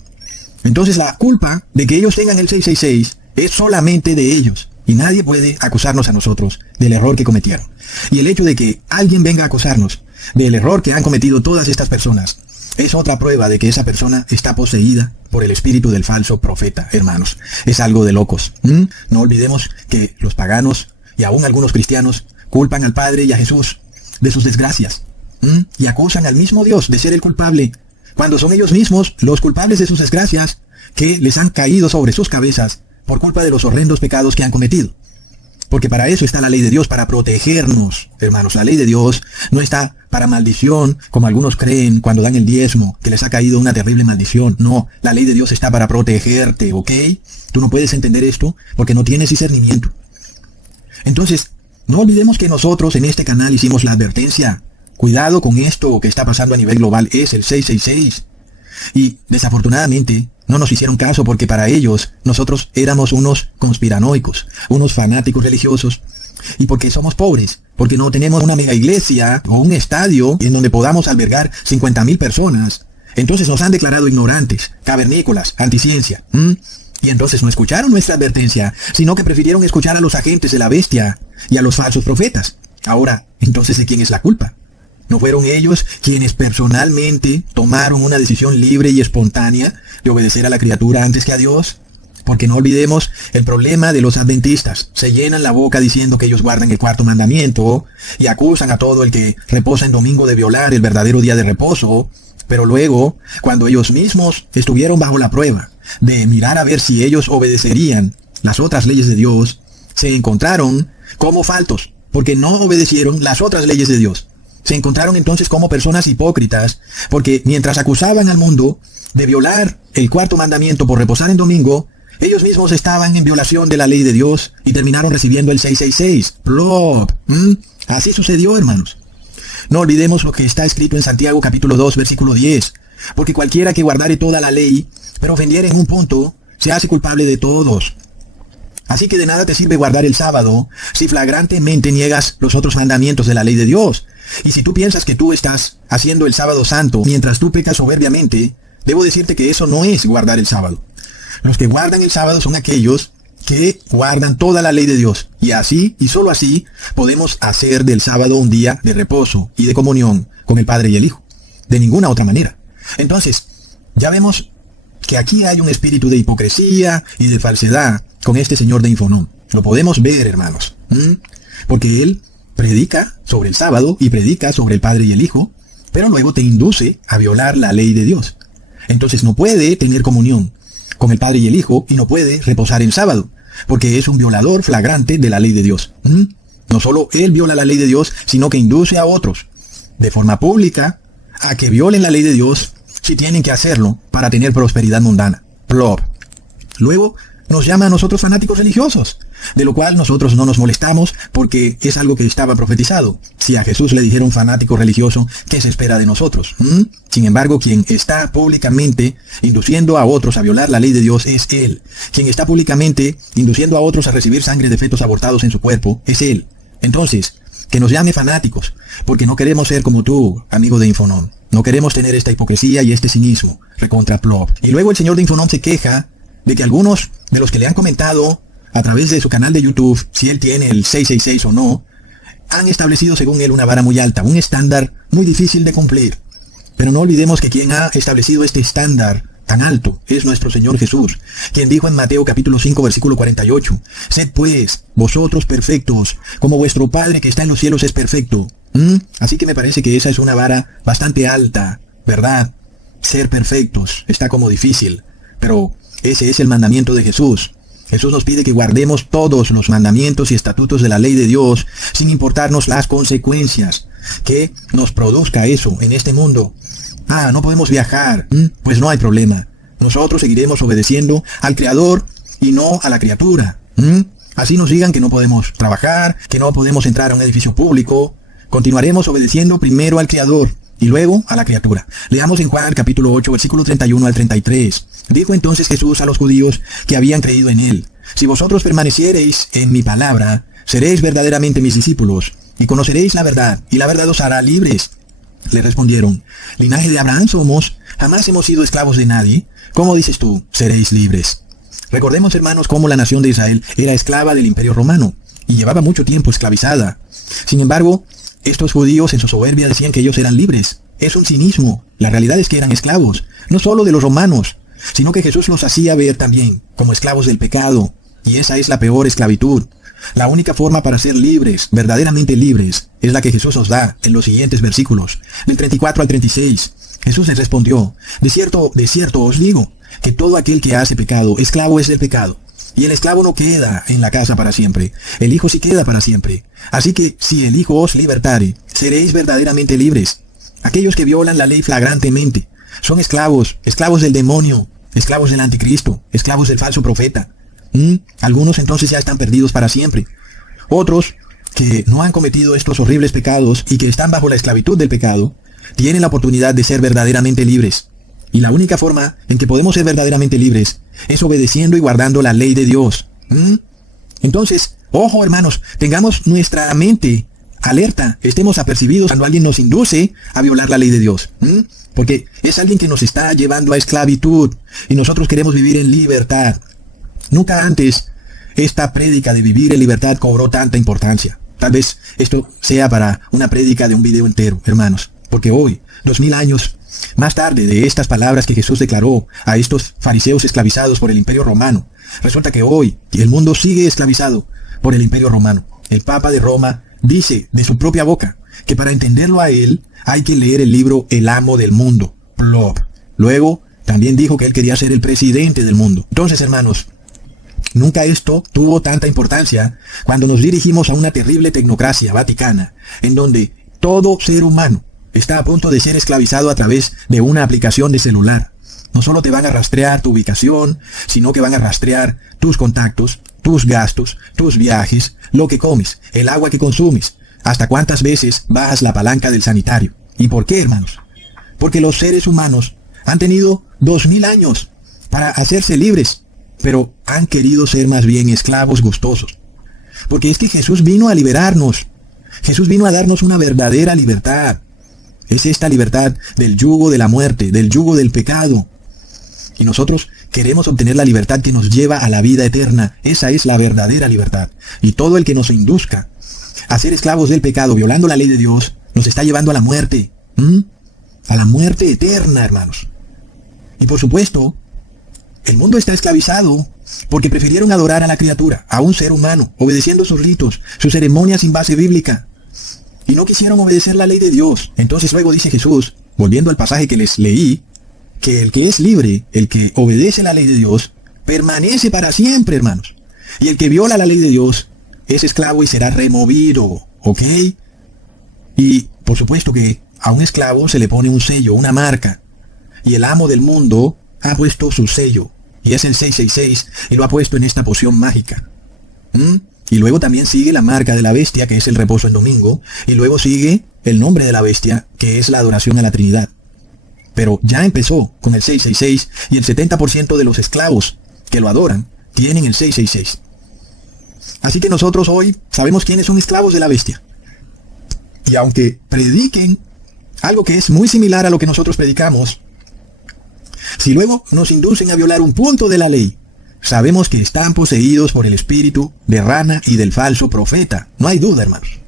Entonces la culpa de que ellos tengan el 666 es solamente de ellos, y nadie puede acusarnos a nosotros del error que cometieron. Y el hecho de que alguien venga a acusarnos del error que han cometido todas estas personas es otra prueba de que esa persona está poseída por el espíritu del falso profeta, hermanos. Es algo de locos. No olvidemos que los paganos y aún algunos cristianos culpan al Padre y a Jesús de sus desgracias, y acusan al mismo Dios de ser el culpable, cuando son ellos mismos los culpables de sus desgracias, que les han caído sobre sus cabezas por culpa de los horrendos pecados que han cometido. Porque para eso está la ley de Dios, para protegernos, hermanos. La ley de Dios no está para maldición, como algunos creen cuando dan el diezmo, que les ha caído una terrible maldición. No, la ley de Dios está para protegerte, ¿ok? Tú no puedes entender esto porque no tienes discernimiento. Entonces, no olvidemos que nosotros en este canal hicimos la advertencia. Cuidado con esto que está pasando a nivel global, es el 666. Y desafortunadamente no nos hicieron caso porque para ellos nosotros éramos unos conspiranoicos, unos fanáticos religiosos. Y porque somos pobres, porque no tenemos una mega iglesia o un estadio en donde podamos albergar 50,000 personas. Entonces nos han declarado ignorantes, cavernícolas, anticiencia. Y entonces no escucharon nuestra advertencia, sino que prefirieron escuchar a los agentes de la bestia y a los falsos profetas. Ahora, entonces, ¿de quién es la culpa? ¿No fueron ellos quienes personalmente tomaron una decisión libre y espontánea de obedecer a la criatura antes que a Dios? Porque no olvidemos el problema de los adventistas. Se llenan la boca diciendo que ellos guardan el cuarto mandamiento y acusan a todo el que reposa en domingo de violar el verdadero día de reposo. Pero luego, cuando ellos mismos estuvieron bajo la prueba de mirar a ver si ellos obedecerían las otras leyes de Dios, se encontraron como faltos, porque no obedecieron las otras leyes de Dios. Se encontraron entonces como personas hipócritas, porque mientras acusaban al mundo de violar el cuarto mandamiento por reposar en domingo, ellos mismos estaban en violación de la ley de Dios y terminaron recibiendo el 666. ¡Plop! Así sucedió, hermanos. No olvidemos lo que está escrito en Santiago capítulo 2, versículo 10. Porque cualquiera que guardare toda la ley, pero ofendiere en un punto, se hace culpable de todos. Así que de nada te sirve guardar el sábado si flagrantemente niegas los otros mandamientos de la ley de Dios. Y si tú piensas que tú estás haciendo el sábado santo mientras tú pecas soberbiamente, debo decirte que eso no es guardar el sábado. Los que guardan el sábado son aquellos que guardan toda la ley de Dios. Y así, y solo así, podemos hacer del sábado un día de reposo y de comunión con el Padre y el Hijo. De ninguna otra manera. Entonces, ya vemos que aquí hay un espíritu de hipocresía y de falsedad con este señor de Infonón. Lo podemos ver, hermanos. Porque él predica sobre el sábado y predica sobre el Padre y el Hijo, pero luego te induce a violar la ley de Dios. Entonces no puede tener comunión con el Padre y el Hijo y no puede reposar en sábado, porque es un violador flagrante de la ley de Dios. No solo él viola la ley de Dios, sino que induce a otros, de forma pública, a que violen la ley de Dios si tienen que hacerlo para tener prosperidad mundana. Plop. Luego nos llama a nosotros fanáticos religiosos, de lo cual nosotros no nos molestamos porque es algo que estaba profetizado. Si a Jesús le dijeron fanático religioso, ¿qué se espera de nosotros? Sin embargo, quien está públicamente induciendo a otros a violar la ley de Dios es Él. Quien está públicamente induciendo a otros a recibir sangre de fetos abortados en su cuerpo es Él. Entonces, que nos llame fanáticos, porque no queremos ser como tú, amigo de Infonón. No queremos tener esta hipocresía y este cinismo, recontra plop. Y luego el señor de Infonón se queja de que algunos de los que le han comentado a través de su canal de YouTube, si él tiene el 666 o no, han establecido según él una vara muy alta, un estándar muy difícil de cumplir. Pero no olvidemos que quien ha establecido este estándar tan alto es nuestro Señor Jesús, quien dijo en Mateo capítulo 5 versículo 48, «Sed pues vosotros perfectos, como vuestro Padre que está en los cielos es perfecto». Así que me parece que esa es una vara bastante alta, ¿verdad? Ser perfectos está como difícil, pero ese es el mandamiento de Jesús. Jesús nos pide que guardemos todos los mandamientos y estatutos de la ley de Dios, sin importarnos las consecuencias que nos produzca eso en este mundo. No podemos viajar. Pues no hay problema. Nosotros seguiremos obedeciendo al Creador y no a la criatura. Así nos digan que no podemos trabajar, que no podemos entrar a un edificio público. Continuaremos obedeciendo primero al Creador y luego a la criatura. Leamos en Juan capítulo 8, versículo 31 al 33. Dijo entonces Jesús a los judíos que habían creído en él: «Si vosotros permaneciereis en mi palabra, seréis verdaderamente mis discípulos, y conoceréis la verdad, y la verdad os hará libres». Le respondieron: «Linaje de Abraham somos, jamás hemos sido esclavos de nadie. ¿Cómo dices tú, seréis libres?». Recordemos, hermanos, cómo la nación de Israel era esclava del Imperio Romano, y llevaba mucho tiempo esclavizada. Sin embargo, estos judíos en su soberbia decían que ellos eran libres. Es un cinismo. La realidad es que eran esclavos, no solo de los romanos, sino que Jesús los hacía ver también como esclavos del pecado. Y esa es la peor esclavitud. La única forma para ser libres, verdaderamente libres, es la que Jesús os da en los siguientes versículos, del 34 al 36. Jesús les respondió: de cierto os digo, que todo aquel que hace pecado, esclavo es del pecado. Y el esclavo no queda en la casa para siempre, el Hijo sí queda para siempre. Así que si el Hijo os libertare, seréis verdaderamente libres. Aquellos que violan la ley flagrantemente son esclavos, esclavos del demonio, esclavos del anticristo, esclavos del falso profeta. Algunos entonces ya están perdidos para siempre. Otros, que no han cometido estos horribles pecados y que están bajo la esclavitud del pecado, tienen la oportunidad de ser verdaderamente libres. Y la única forma en que podemos ser verdaderamente libres es obedeciendo y guardando la ley de Dios. Entonces, ojo hermanos, tengamos nuestra mente alerta, estemos apercibidos cuando alguien nos induce a violar la ley de Dios. Porque es alguien que nos está llevando a esclavitud y nosotros queremos vivir en libertad. Nunca antes esta prédica de vivir en libertad cobró tanta importancia. Tal vez esto sea para una prédica de un video entero, hermanos. Porque hoy, 2000 años más tarde de estas palabras que Jesús declaró a estos fariseos esclavizados por el Imperio Romano, resulta que hoy el mundo sigue esclavizado por el Imperio Romano. El Papa de Roma dice de su propia boca que para entenderlo a él hay que leer el libro El amo del mundo, Plop. Luego también dijo que él quería ser el presidente del mundo. Entonces, hermanos, nunca esto tuvo tanta importancia cuando nos dirigimos a una terrible tecnocracia vaticana, en donde todo ser humano está a punto de ser esclavizado a través de una aplicación de celular. No solo te van a rastrear tu ubicación, sino que van a rastrear tus contactos, tus gastos, tus viajes, lo que comes, el agua que consumes, hasta cuántas veces bajas la palanca del sanitario. ¿Y por qué, hermanos? Porque los seres humanos han tenido 2000 años para hacerse libres, pero han querido ser más bien esclavos gustosos. Porque es que Jesús vino a liberarnos. Jesús vino a darnos una verdadera libertad. Es esta libertad del yugo de la muerte, del yugo del pecado. Y nosotros queremos obtener la libertad que nos lleva a la vida eterna. Esa es la verdadera libertad. Y todo el que nos induzca a ser esclavos del pecado, violando la ley de Dios, nos está llevando a la muerte. A la muerte eterna, hermanos. Y por supuesto, el mundo está esclavizado porque prefirieron adorar a la criatura, a un ser humano, obedeciendo sus ritos, sus ceremonias sin base bíblica. Y no quisieron obedecer la ley de Dios. Entonces luego dice Jesús, volviendo al pasaje que les leí, que el que es libre, el que obedece la ley de Dios, permanece para siempre, hermanos. Y el que viola la ley de Dios es esclavo y será removido, ¿ok? Y por supuesto que a un esclavo se le pone un sello, una marca. Y el amo del mundo ha puesto su sello. Y es el 666 y lo ha puesto en esta poción mágica. Y luego también sigue la marca de la bestia, que es el reposo en domingo. Y luego sigue el nombre de la bestia, que es la adoración a la Trinidad. Pero ya empezó con el 666 y el 70% de los esclavos que lo adoran tienen el 666. Así que nosotros hoy sabemos quiénes son esclavos de la bestia. Y aunque prediquen algo que es muy similar a lo que nosotros predicamos, si luego nos inducen a violar un punto de la ley, sabemos que están poseídos por el espíritu de rana y del falso profeta. No hay duda, hermanos.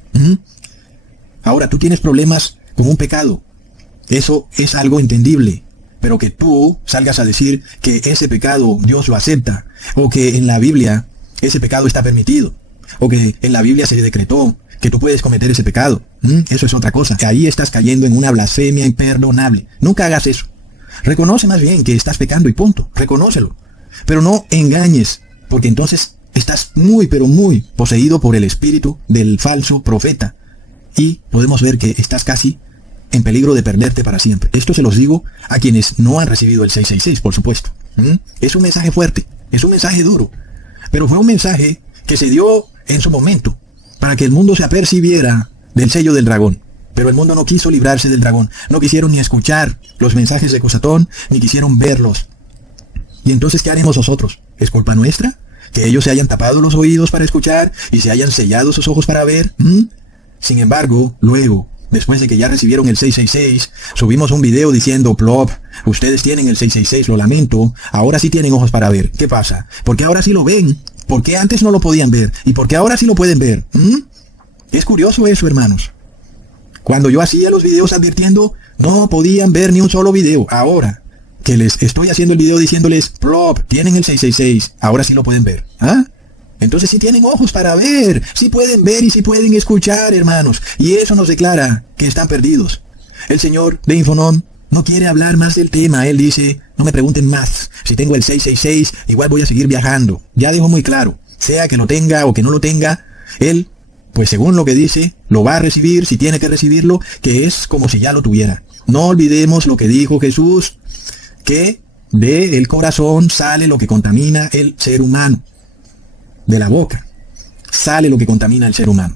Ahora, tú tienes problemas con un pecado. Eso es algo entendible. Pero que tú salgas a decir que ese pecado Dios lo acepta, o que en la Biblia ese pecado está permitido, o que en la Biblia se decretó que tú puedes cometer ese pecado, eso es otra cosa. Ahí estás cayendo en una blasfemia imperdonable. Nunca hagas eso. Reconoce más bien que estás pecando y punto. Reconócelo. Pero no engañes, porque entonces estás muy pero muy poseído por el espíritu del falso profeta. Y podemos ver que estás casi en peligro de perderte para siempre. Esto se los digo a quienes no han recibido el 666, por supuesto. Es un mensaje fuerte, es un mensaje duro. Pero fue un mensaje que se dio en su momento para que el mundo se apercibiera del sello del dragón. Pero el mundo no quiso librarse del dragón. No quisieron ni escuchar los mensajes de Cusatón, ni quisieron verlos. Y entonces, ¿qué haremos nosotros? ¿Es culpa nuestra? ¿Que ellos se hayan tapado los oídos para escuchar y se hayan sellado sus ojos para ver? Sin embargo, luego, después de que ya recibieron el 666, subimos un video diciendo, Plop, ustedes tienen el 666, lo lamento, ahora sí tienen ojos para ver. ¿Qué pasa? ¿Por qué ahora sí lo ven? ¿Por qué antes no lo podían ver? ¿Y por qué ahora sí lo pueden ver? Es curioso eso, hermanos. Cuando yo hacía los videos advirtiendo, no podían ver ni un solo video. Ahora que les estoy haciendo el video diciéndoles, Plop, tienen el 666, ahora sí lo pueden ver. Entonces sí tienen ojos para ver, sí pueden ver y sí pueden escuchar, hermanos. Y eso nos declara que están perdidos. El señor de Infonom no quiere hablar más del tema. Él dice, no me pregunten más. Si tengo el 666, igual voy a seguir viajando. Ya dejó muy claro, sea que lo tenga o que no lo tenga, él, pues según lo que dice, lo va a recibir si tiene que recibirlo, que es como si ya lo tuviera. No olvidemos lo que dijo Jesús, que del corazón sale lo que contamina el ser humano. De la boca sale lo que contamina el ser humano.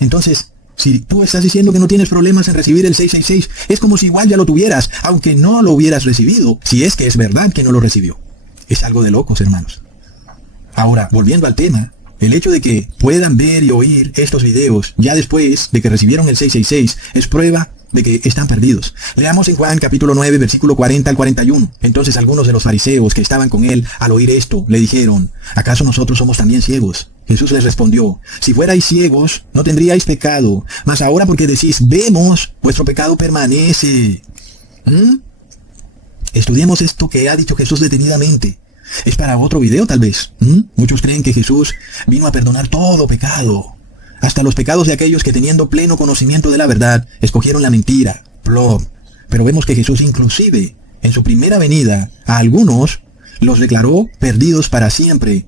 Entonces, si tú estás diciendo que no tienes problemas en recibir el 666, es como si igual ya lo tuvieras, aunque no lo hubieras recibido, si es que es verdad que no lo recibió. Es algo de locos, hermanos. Ahora, volviendo al tema, el hecho de que puedan ver y oír estos videos ya después de que recibieron el 666 es prueba de que están perdidos. Leamos en Juan capítulo 9, versículo 40 al 41. Entonces algunos de los fariseos que estaban con él al oír esto le dijeron, ¿acaso nosotros somos también ciegos? Jesús les respondió, si fuerais ciegos, no tendríais pecado, mas ahora porque decís, vemos, vuestro pecado permanece. Estudiemos esto que ha dicho Jesús detenidamente. Es para otro video tal vez. Muchos creen que Jesús vino a perdonar todo pecado, hasta los pecados de aquellos que teniendo pleno conocimiento de la verdad, escogieron la mentira. Plop. Pero vemos que Jesús inclusive, en su primera venida, a algunos los declaró perdidos para siempre.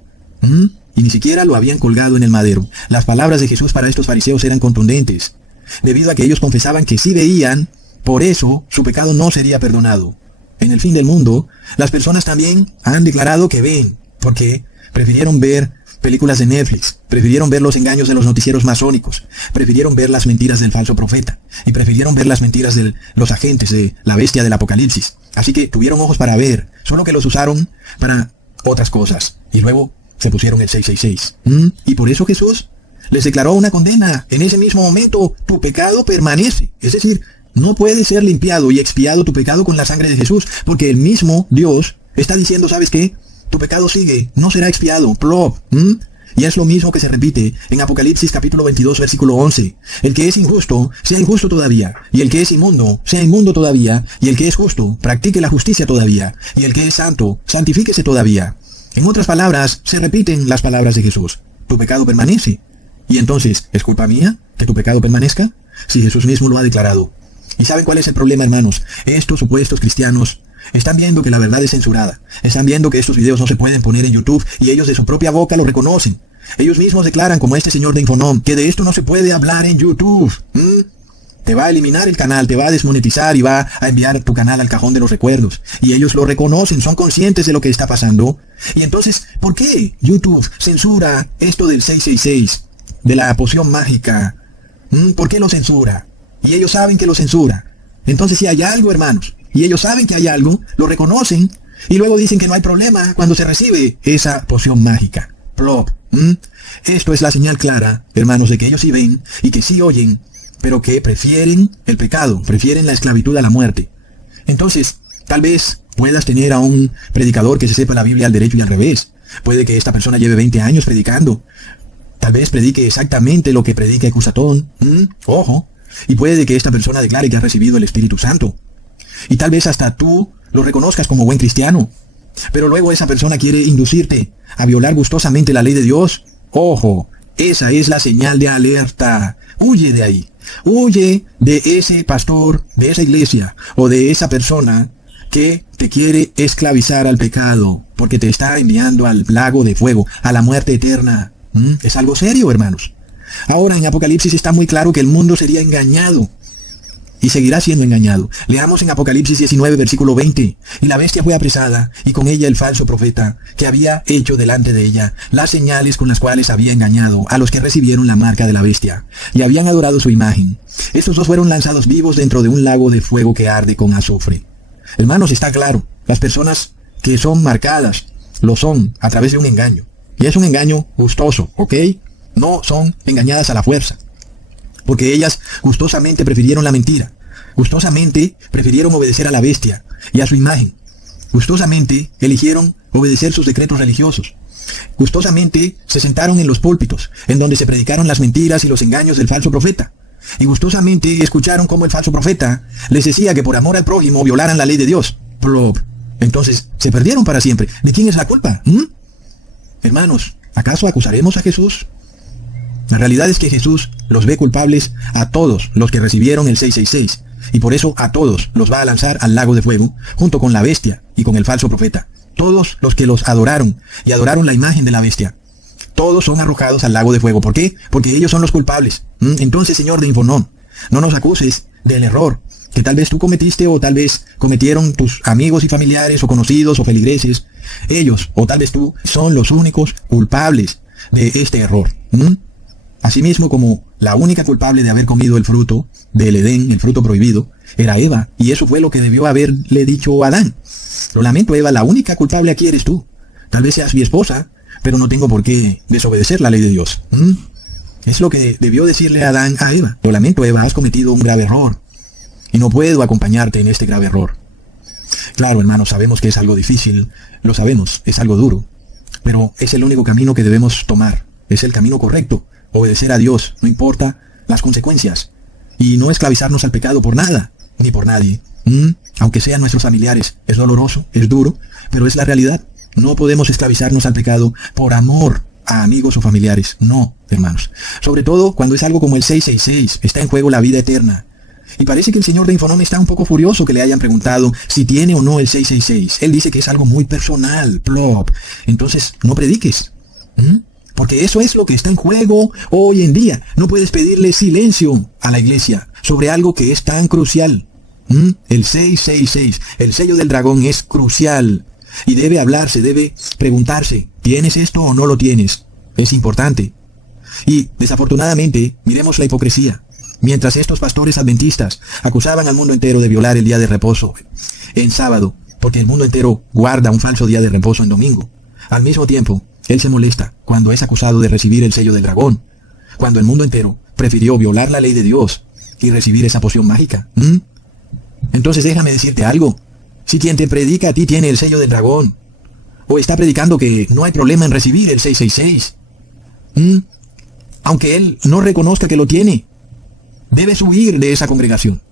Y ni siquiera lo habían colgado en el madero. Las palabras de Jesús para estos fariseos eran contundentes, debido a que ellos confesaban que sí veían, por eso su pecado no sería perdonado. En el fin del mundo, las personas también han declarado que ven, porque prefirieron ver películas de Netflix, prefirieron ver los engaños de los noticieros masónicos, prefirieron ver las mentiras del falso profeta, y prefirieron ver las mentiras de los agentes de la bestia del Apocalipsis. Así que tuvieron ojos para ver, solo que los usaron para otras cosas, y luego se pusieron el 666. Y por eso Jesús les declaró una condena. En ese mismo momento, tu pecado permanece. Es decir, no puede ser limpiado y expiado tu pecado con la sangre de Jesús, porque el mismo Dios está diciendo, ¿sabes qué? Tu pecado sigue, no será expiado. Plop. Y es lo mismo que se repite en Apocalipsis capítulo 22, versículo 11. El que es injusto, sea injusto todavía. Y el que es inmundo, sea inmundo todavía. Y el que es justo, practique la justicia todavía. Y el que es santo, santifíquese todavía. En otras palabras, se repiten las palabras de Jesús. Tu pecado permanece. Y entonces, ¿es culpa mía que tu pecado permanezca? Si Jesús mismo lo ha declarado. ¿Y saben cuál es el problema, hermanos? Estos supuestos cristianos están viendo que la verdad es censurada. Están viendo que estos videos no se pueden poner en YouTube y ellos de su propia boca lo reconocen. Ellos mismos declaran, como este señor de Infonom, que de esto no se puede hablar en YouTube. Te va a eliminar el canal, te va a desmonetizar y va a enviar tu canal al cajón de los recuerdos. Y ellos lo reconocen, son conscientes de lo que está pasando. Y entonces, ¿por qué YouTube censura esto del 666, de la poción mágica? ¿Por qué lo censura? Y ellos saben que lo censura. Entonces, si hay algo, hermanos, y ellos saben que hay algo, lo reconocen, y luego dicen que no hay problema cuando se recibe esa poción mágica. Plop. Esto es la señal clara, hermanos, de que ellos sí ven y que sí oyen, pero que prefieren el pecado, prefieren la esclavitud a la muerte. Entonces, tal vez puedas tener a un predicador que se sepa la Biblia al derecho y al revés. Puede que esta persona lleve 20 años predicando. Tal vez predique exactamente lo que predica Cusatón. Ojo. Y puede que esta persona declare que ha recibido el Espíritu Santo. Y tal vez hasta tú lo reconozcas como buen cristiano. Pero luego esa persona quiere inducirte a violar gustosamente la ley de Dios. Ojo, esa es la señal de alerta. Huye de ahí. Huye de ese pastor, de esa iglesia o de esa persona que te quiere esclavizar al pecado, porque te está enviando al lago de fuego, a la muerte eterna. Es algo serio, hermanos. Ahora en Apocalipsis está muy claro que el mundo sería engañado y seguirá siendo engañado. Leamos en Apocalipsis 19, versículo 20. Y la bestia fue apresada, y con ella el falso profeta, que había hecho delante de ella las señales con las cuales había engañado a los que recibieron la marca de la bestia, y habían adorado su imagen. Estos dos fueron lanzados vivos dentro de un lago de fuego que arde con azufre. Hermanos, está claro, las personas que son marcadas, lo son a través de un engaño. Y es un engaño gustoso, ¿ok? No son engañadas a la fuerza. Porque ellas gustosamente prefirieron la mentira. Gustosamente prefirieron obedecer a la bestia y a su imagen. Gustosamente eligieron obedecer sus decretos religiosos. Gustosamente se sentaron en los púlpitos, en donde se predicaron las mentiras y los engaños del falso profeta. Y gustosamente escucharon cómo el falso profeta les decía que por amor al prójimo violaran la ley de Dios. Plop. Entonces, se perdieron para siempre. ¿De quién es la culpa? Hermanos, ¿acaso acusaremos a Jesús? La realidad es que Jesús los ve culpables a todos los que recibieron el 666. Y por eso a todos los va a lanzar al lago de fuego, junto con la bestia y con el falso profeta. Todos los que los adoraron y adoraron la imagen de la bestia, todos son arrojados al lago de fuego. ¿Por qué? Porque ellos son los culpables. Entonces, Señor de Infonón, no nos acuses del error que tal vez tú cometiste o tal vez cometieron tus amigos y familiares o conocidos o feligreses. Ellos, o tal vez tú, son los únicos culpables de este error. Asimismo, como la única culpable de haber comido el fruto del Edén, el fruto prohibido, era Eva, y eso fue lo que debió haberle dicho a Adán. Lo lamento, Eva, la única culpable aquí eres tú. Tal vez seas mi esposa, pero no tengo por qué desobedecer la ley de Dios. Es lo que debió decirle a Adán a Eva. Lo lamento, Eva, has cometido un grave error, y no puedo acompañarte en este grave error. Claro, hermanos, sabemos que es algo difícil, lo sabemos, es algo duro, pero es el único camino que debemos tomar. Es el camino correcto, obedecer a Dios, no importa las consecuencias, y no esclavizarnos al pecado por nada, ni por nadie. Aunque sean nuestros familiares, es doloroso, es duro, pero es la realidad. No podemos esclavizarnos al pecado por amor a amigos o familiares. No, hermanos. Sobre todo cuando es algo como el 666, está en juego la vida eterna. Y parece que el señor de Infonón está un poco furioso que le hayan preguntado si tiene o no el 666. Él dice que es algo muy personal, plop. Entonces, no prediques. Porque eso es lo que está en juego hoy en día. No puedes pedirle silencio a la iglesia sobre algo que es tan crucial. El 666, el sello del dragón, es crucial. Y debe hablarse, debe preguntarse, ¿tienes esto o no lo tienes? Es importante. Y desafortunadamente, miremos la hipocresía. Mientras estos pastores adventistas acusaban al mundo entero de violar el día de reposo en sábado, porque el mundo entero guarda un falso día de reposo en domingo, al mismo tiempo, él se molesta cuando es acusado de recibir el sello del dragón, cuando el mundo entero prefirió violar la ley de Dios y recibir esa poción mágica. Entonces déjame decirte algo. Si quien te predica a ti tiene el sello del dragón, o está predicando que no hay problema en recibir el 666, aunque él no reconozca que lo tiene, debes huir de esa congregación.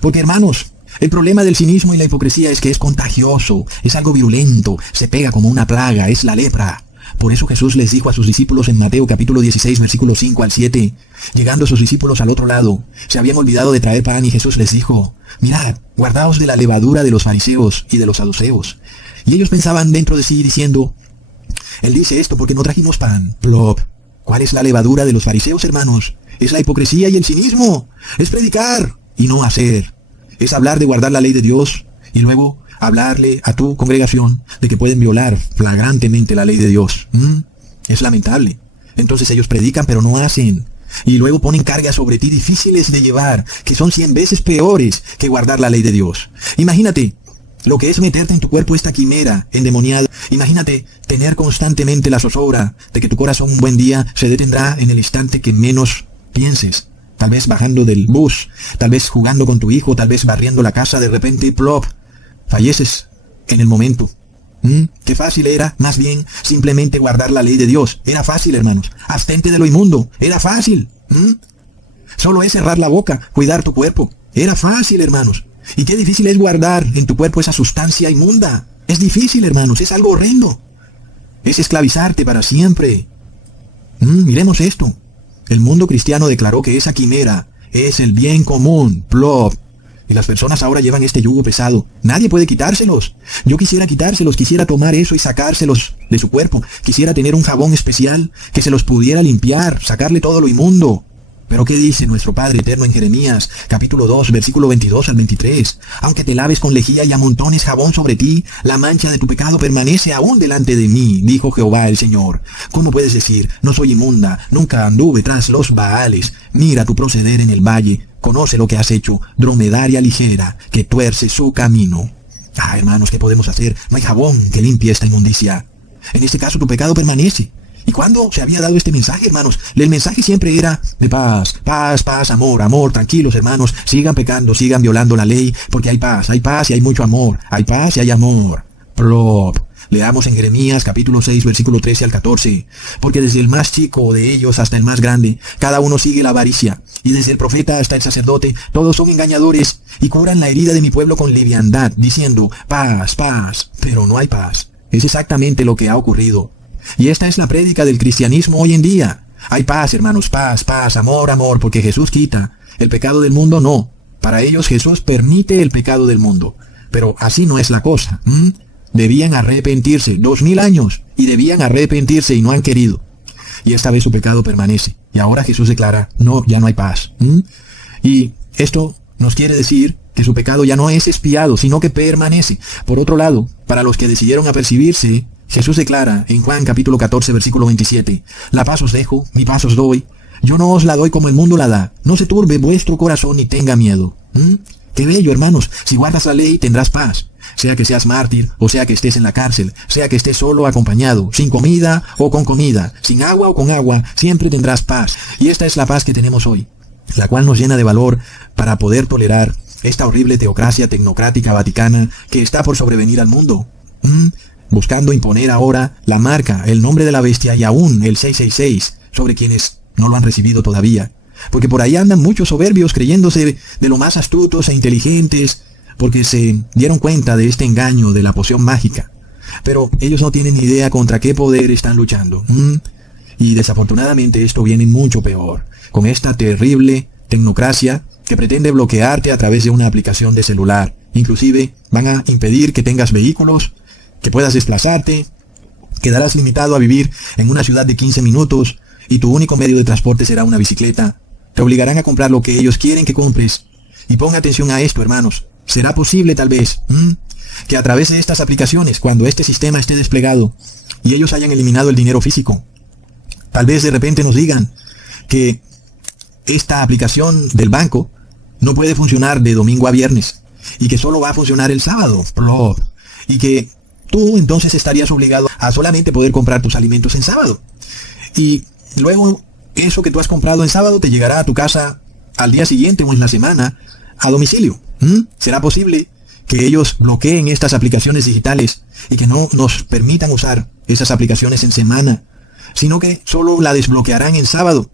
Porque, hermanos, el problema del cinismo y la hipocresía es que es contagioso, es algo virulento, se pega como una plaga, es la lepra. Por eso Jesús les dijo a sus discípulos en Mateo capítulo 16, versículos 5 al 7, llegando sus discípulos al otro lado, se habían olvidado de traer pan y Jesús les dijo, mirad, guardaos de la levadura de los fariseos y de los saduceos. Y ellos pensaban dentro de sí diciendo, él dice esto porque no trajimos pan. Plop. ¿Cuál es la levadura de los fariseos, hermanos? Es la hipocresía y el cinismo. Es predicar y no hacer. Es hablar de guardar la ley de Dios y luego hablarle a tu congregación de que pueden violar flagrantemente la ley de Dios. Es lamentable. Entonces ellos predican pero no hacen. Y luego ponen cargas sobre ti difíciles de llevar, que son 100 veces peores que guardar la ley de Dios. Imagínate lo que es meterte en tu cuerpo esta quimera endemoniada. Imagínate tener constantemente la zozobra de que tu corazón un buen día se detendrá en el instante que menos pienses. Tal vez bajando del bus, tal vez jugando con tu hijo, tal vez barriendo la casa, de repente, plop, falleces en el momento. Qué fácil era, más bien, simplemente guardar la ley de Dios. Era fácil, hermanos. Abstente de lo inmundo. Era fácil. Solo es cerrar la boca, cuidar tu cuerpo. Era fácil, hermanos. Y qué difícil es guardar en tu cuerpo esa sustancia inmunda. Es difícil, hermanos. Es algo horrendo. Es esclavizarte para siempre. Miremos esto. El mundo cristiano declaró que esa quimera es el bien común. Plop. Y las personas ahora llevan este yugo pesado. Nadie puede quitárselos. Yo quisiera quitárselos, quisiera tomar eso y sacárselos de su cuerpo. Quisiera tener un jabón especial que se los pudiera limpiar, sacarle todo lo inmundo. Pero ¿qué dice nuestro Padre Eterno en Jeremías, capítulo 2, versículo 22 al 23? Aunque te laves con lejía y amontones jabón sobre ti, la mancha de tu pecado permanece aún delante de mí, dijo Jehová el Señor. ¿Cómo puedes decir, no soy inmunda, nunca anduve tras los Baales? Mira tu proceder en el valle, conoce lo que has hecho, dromedaria ligera, que tuerce su camino. Hermanos, ¿qué podemos hacer? No hay jabón que limpie esta inmundicia. En este caso tu pecado permanece. ¿Y cuándo se había dado este mensaje, hermanos? El mensaje siempre era de paz, paz, paz, amor, amor, tranquilos, hermanos, sigan pecando, sigan violando la ley, porque hay paz y hay mucho amor, hay paz y hay amor. Plop. Leamos en Jeremías capítulo 6, versículo 13 al 14. Porque desde el más chico de ellos hasta el más grande, cada uno sigue la avaricia, y desde el profeta hasta el sacerdote, todos son engañadores, y curan la herida de mi pueblo con liviandad, diciendo, paz, paz, pero no hay paz. Es exactamente lo que ha ocurrido. Y esta es la prédica del cristianismo hoy en día. Hay paz, hermanos, paz, paz, amor, amor, porque Jesús quita el pecado del mundo, no. Para ellos Jesús permite el pecado del mundo. Pero así no es la cosa. Debían arrepentirse 2000 años y debían arrepentirse y no han querido. Y esta vez su pecado permanece. Y ahora Jesús declara, no, ya no hay paz. Y esto nos quiere decir que su pecado ya no es expiado, sino que permanece. Por otro lado, para los que decidieron apercibirse, Jesús declara en Juan capítulo 14, versículo 27, la paz os dejo, mi paz os doy. Yo no os la doy como el mundo la da. No se turbe vuestro corazón ni tenga miedo. Qué bello, hermanos. Si guardas la ley, tendrás paz. Sea que seas mártir, o sea que estés en la cárcel, sea que estés solo acompañado, sin comida o con comida, sin agua o con agua, siempre tendrás paz. Y esta es la paz que tenemos hoy, la cual nos llena de valor para poder tolerar esta horrible teocracia tecnocrática vaticana que está por sobrevenir al mundo. Buscando imponer ahora la marca, el nombre de la bestia y aún el 666 sobre quienes no lo han recibido todavía. Porque por ahí andan muchos soberbios creyéndose de lo más astutos e inteligentes, porque se dieron cuenta de este engaño de la poción mágica. Pero ellos no tienen ni idea contra qué poder están luchando. Y desafortunadamente esto viene mucho peor, con esta terrible tecnocracia que pretende bloquearte a través de una aplicación de celular. Inclusive van a impedir que tengas vehículos, que puedas desplazarte, quedarás limitado a vivir en una ciudad de 15 minutos y tu único medio de transporte será una bicicleta. Te obligarán a comprar lo que ellos quieren que compres. Y ponga atención a esto, hermanos. Será posible tal vez que a través de estas aplicaciones, cuando este sistema esté desplegado y ellos hayan eliminado el dinero físico, tal vez de repente nos digan que esta aplicación del banco no puede funcionar de domingo a viernes y que solo va a funcionar el sábado. Y que tú entonces estarías obligado a solamente poder comprar tus alimentos en sábado. Y luego eso que tú has comprado en sábado te llegará a tu casa al día siguiente o en la semana a domicilio. ¿Será posible que ellos bloqueen estas aplicaciones digitales y que no nos permitan usar esas aplicaciones en semana, sino que solo la desbloquearán en sábado?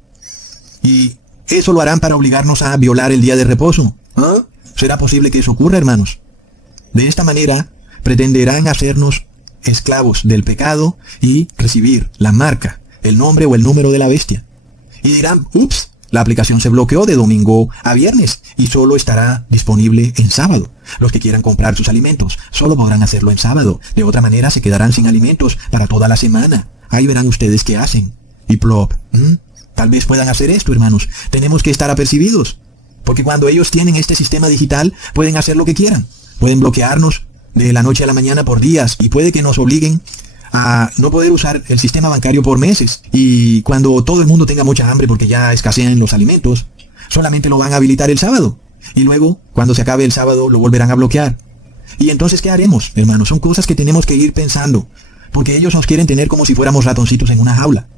Y eso lo harán para obligarnos a violar el día de reposo. ¿Será posible que eso ocurra, hermanos? De esta manera pretenderán hacernos esclavos del pecado y recibir la marca, el nombre o el número de la bestia. Y dirán, ups, la aplicación se bloqueó de domingo a viernes y solo estará disponible en sábado. Los que quieran comprar sus alimentos solo podrán hacerlo en sábado. De otra manera se quedarán sin alimentos para toda la semana. Ahí verán ustedes qué hacen. Y plop. Tal vez puedan hacer esto, hermanos. Tenemos que estar apercibidos. Porque cuando ellos tienen este sistema digital, pueden hacer lo que quieran. Pueden bloquearnos de la noche a la mañana por días y puede que nos obliguen a no poder usar el sistema bancario por meses. Y cuando todo el mundo tenga mucha hambre porque ya escasean los alimentos, solamente lo van a habilitar el sábado. Y luego, cuando se acabe el sábado, lo volverán a bloquear. Y entonces, ¿qué haremos, hermanos? Son cosas que tenemos que ir pensando. Porque ellos nos quieren tener como si fuéramos ratoncitos en una jaula.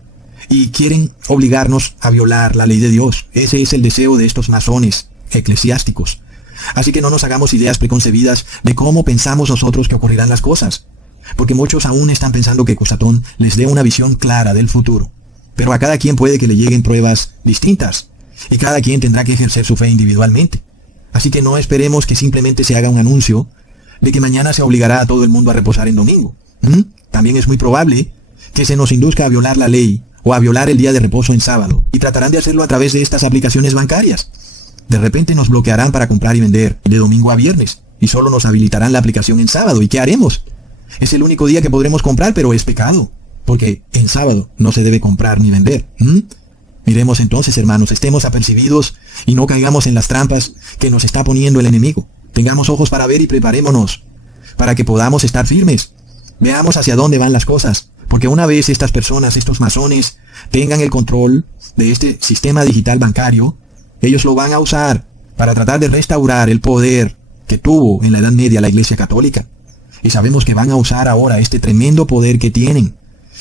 Y quieren obligarnos a violar la ley de Dios. Ese es el deseo de estos masones eclesiásticos. Así que no nos hagamos ideas preconcebidas de cómo pensamos nosotros que ocurrirán las cosas. Porque muchos aún están pensando que Cusatón les dé una visión clara del futuro. Pero a cada quien puede que le lleguen pruebas distintas. Y cada quien tendrá que ejercer su fe individualmente. Así que no esperemos que simplemente se haga un anuncio de que mañana se obligará a todo el mundo a reposar en domingo. También es muy probable que se nos induzca a violar la ley o a violar el día de reposo en sábado. Y tratarán de hacerlo a través de estas aplicaciones bancarias. De repente nos bloquearán para comprar y vender de domingo a viernes. Y solo nos habilitarán la aplicación en sábado. ¿Y qué haremos? Es el único día que podremos comprar, pero es pecado. Porque en sábado no se debe comprar ni vender. Miremos entonces, hermanos, estemos apercibidos y no caigamos en las trampas que nos está poniendo el enemigo. Tengamos ojos para ver y preparémonos para que podamos estar firmes. Veamos hacia dónde van las cosas. Porque una vez estas personas, estos masones, tengan el control de este sistema digital bancario, ellos lo van a usar para tratar de restaurar el poder que tuvo en la Edad Media la Iglesia Católica. Y sabemos que van a usar ahora este tremendo poder que tienen.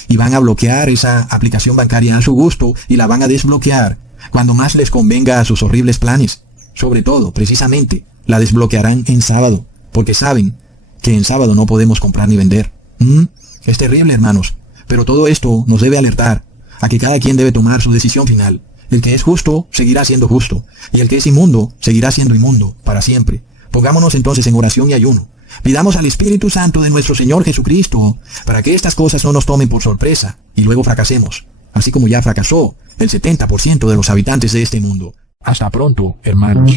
Y van a bloquear esa aplicación bancaria a su gusto y la van a desbloquear cuando más les convenga a sus horribles planes. Sobre todo, precisamente, la desbloquearán en sábado, porque saben que en sábado no podemos comprar ni vender. Es terrible, hermanos, pero todo esto nos debe alertar a que cada quien debe tomar su decisión final. El que es justo, seguirá siendo justo, y el que es inmundo, seguirá siendo inmundo, para siempre. Pongámonos entonces en oración y ayuno. Pidamos al Espíritu Santo de nuestro Señor Jesucristo para que estas cosas no nos tomen por sorpresa y luego fracasemos, así como ya fracasó el 70% de los habitantes de este mundo. Hasta pronto, hermanos.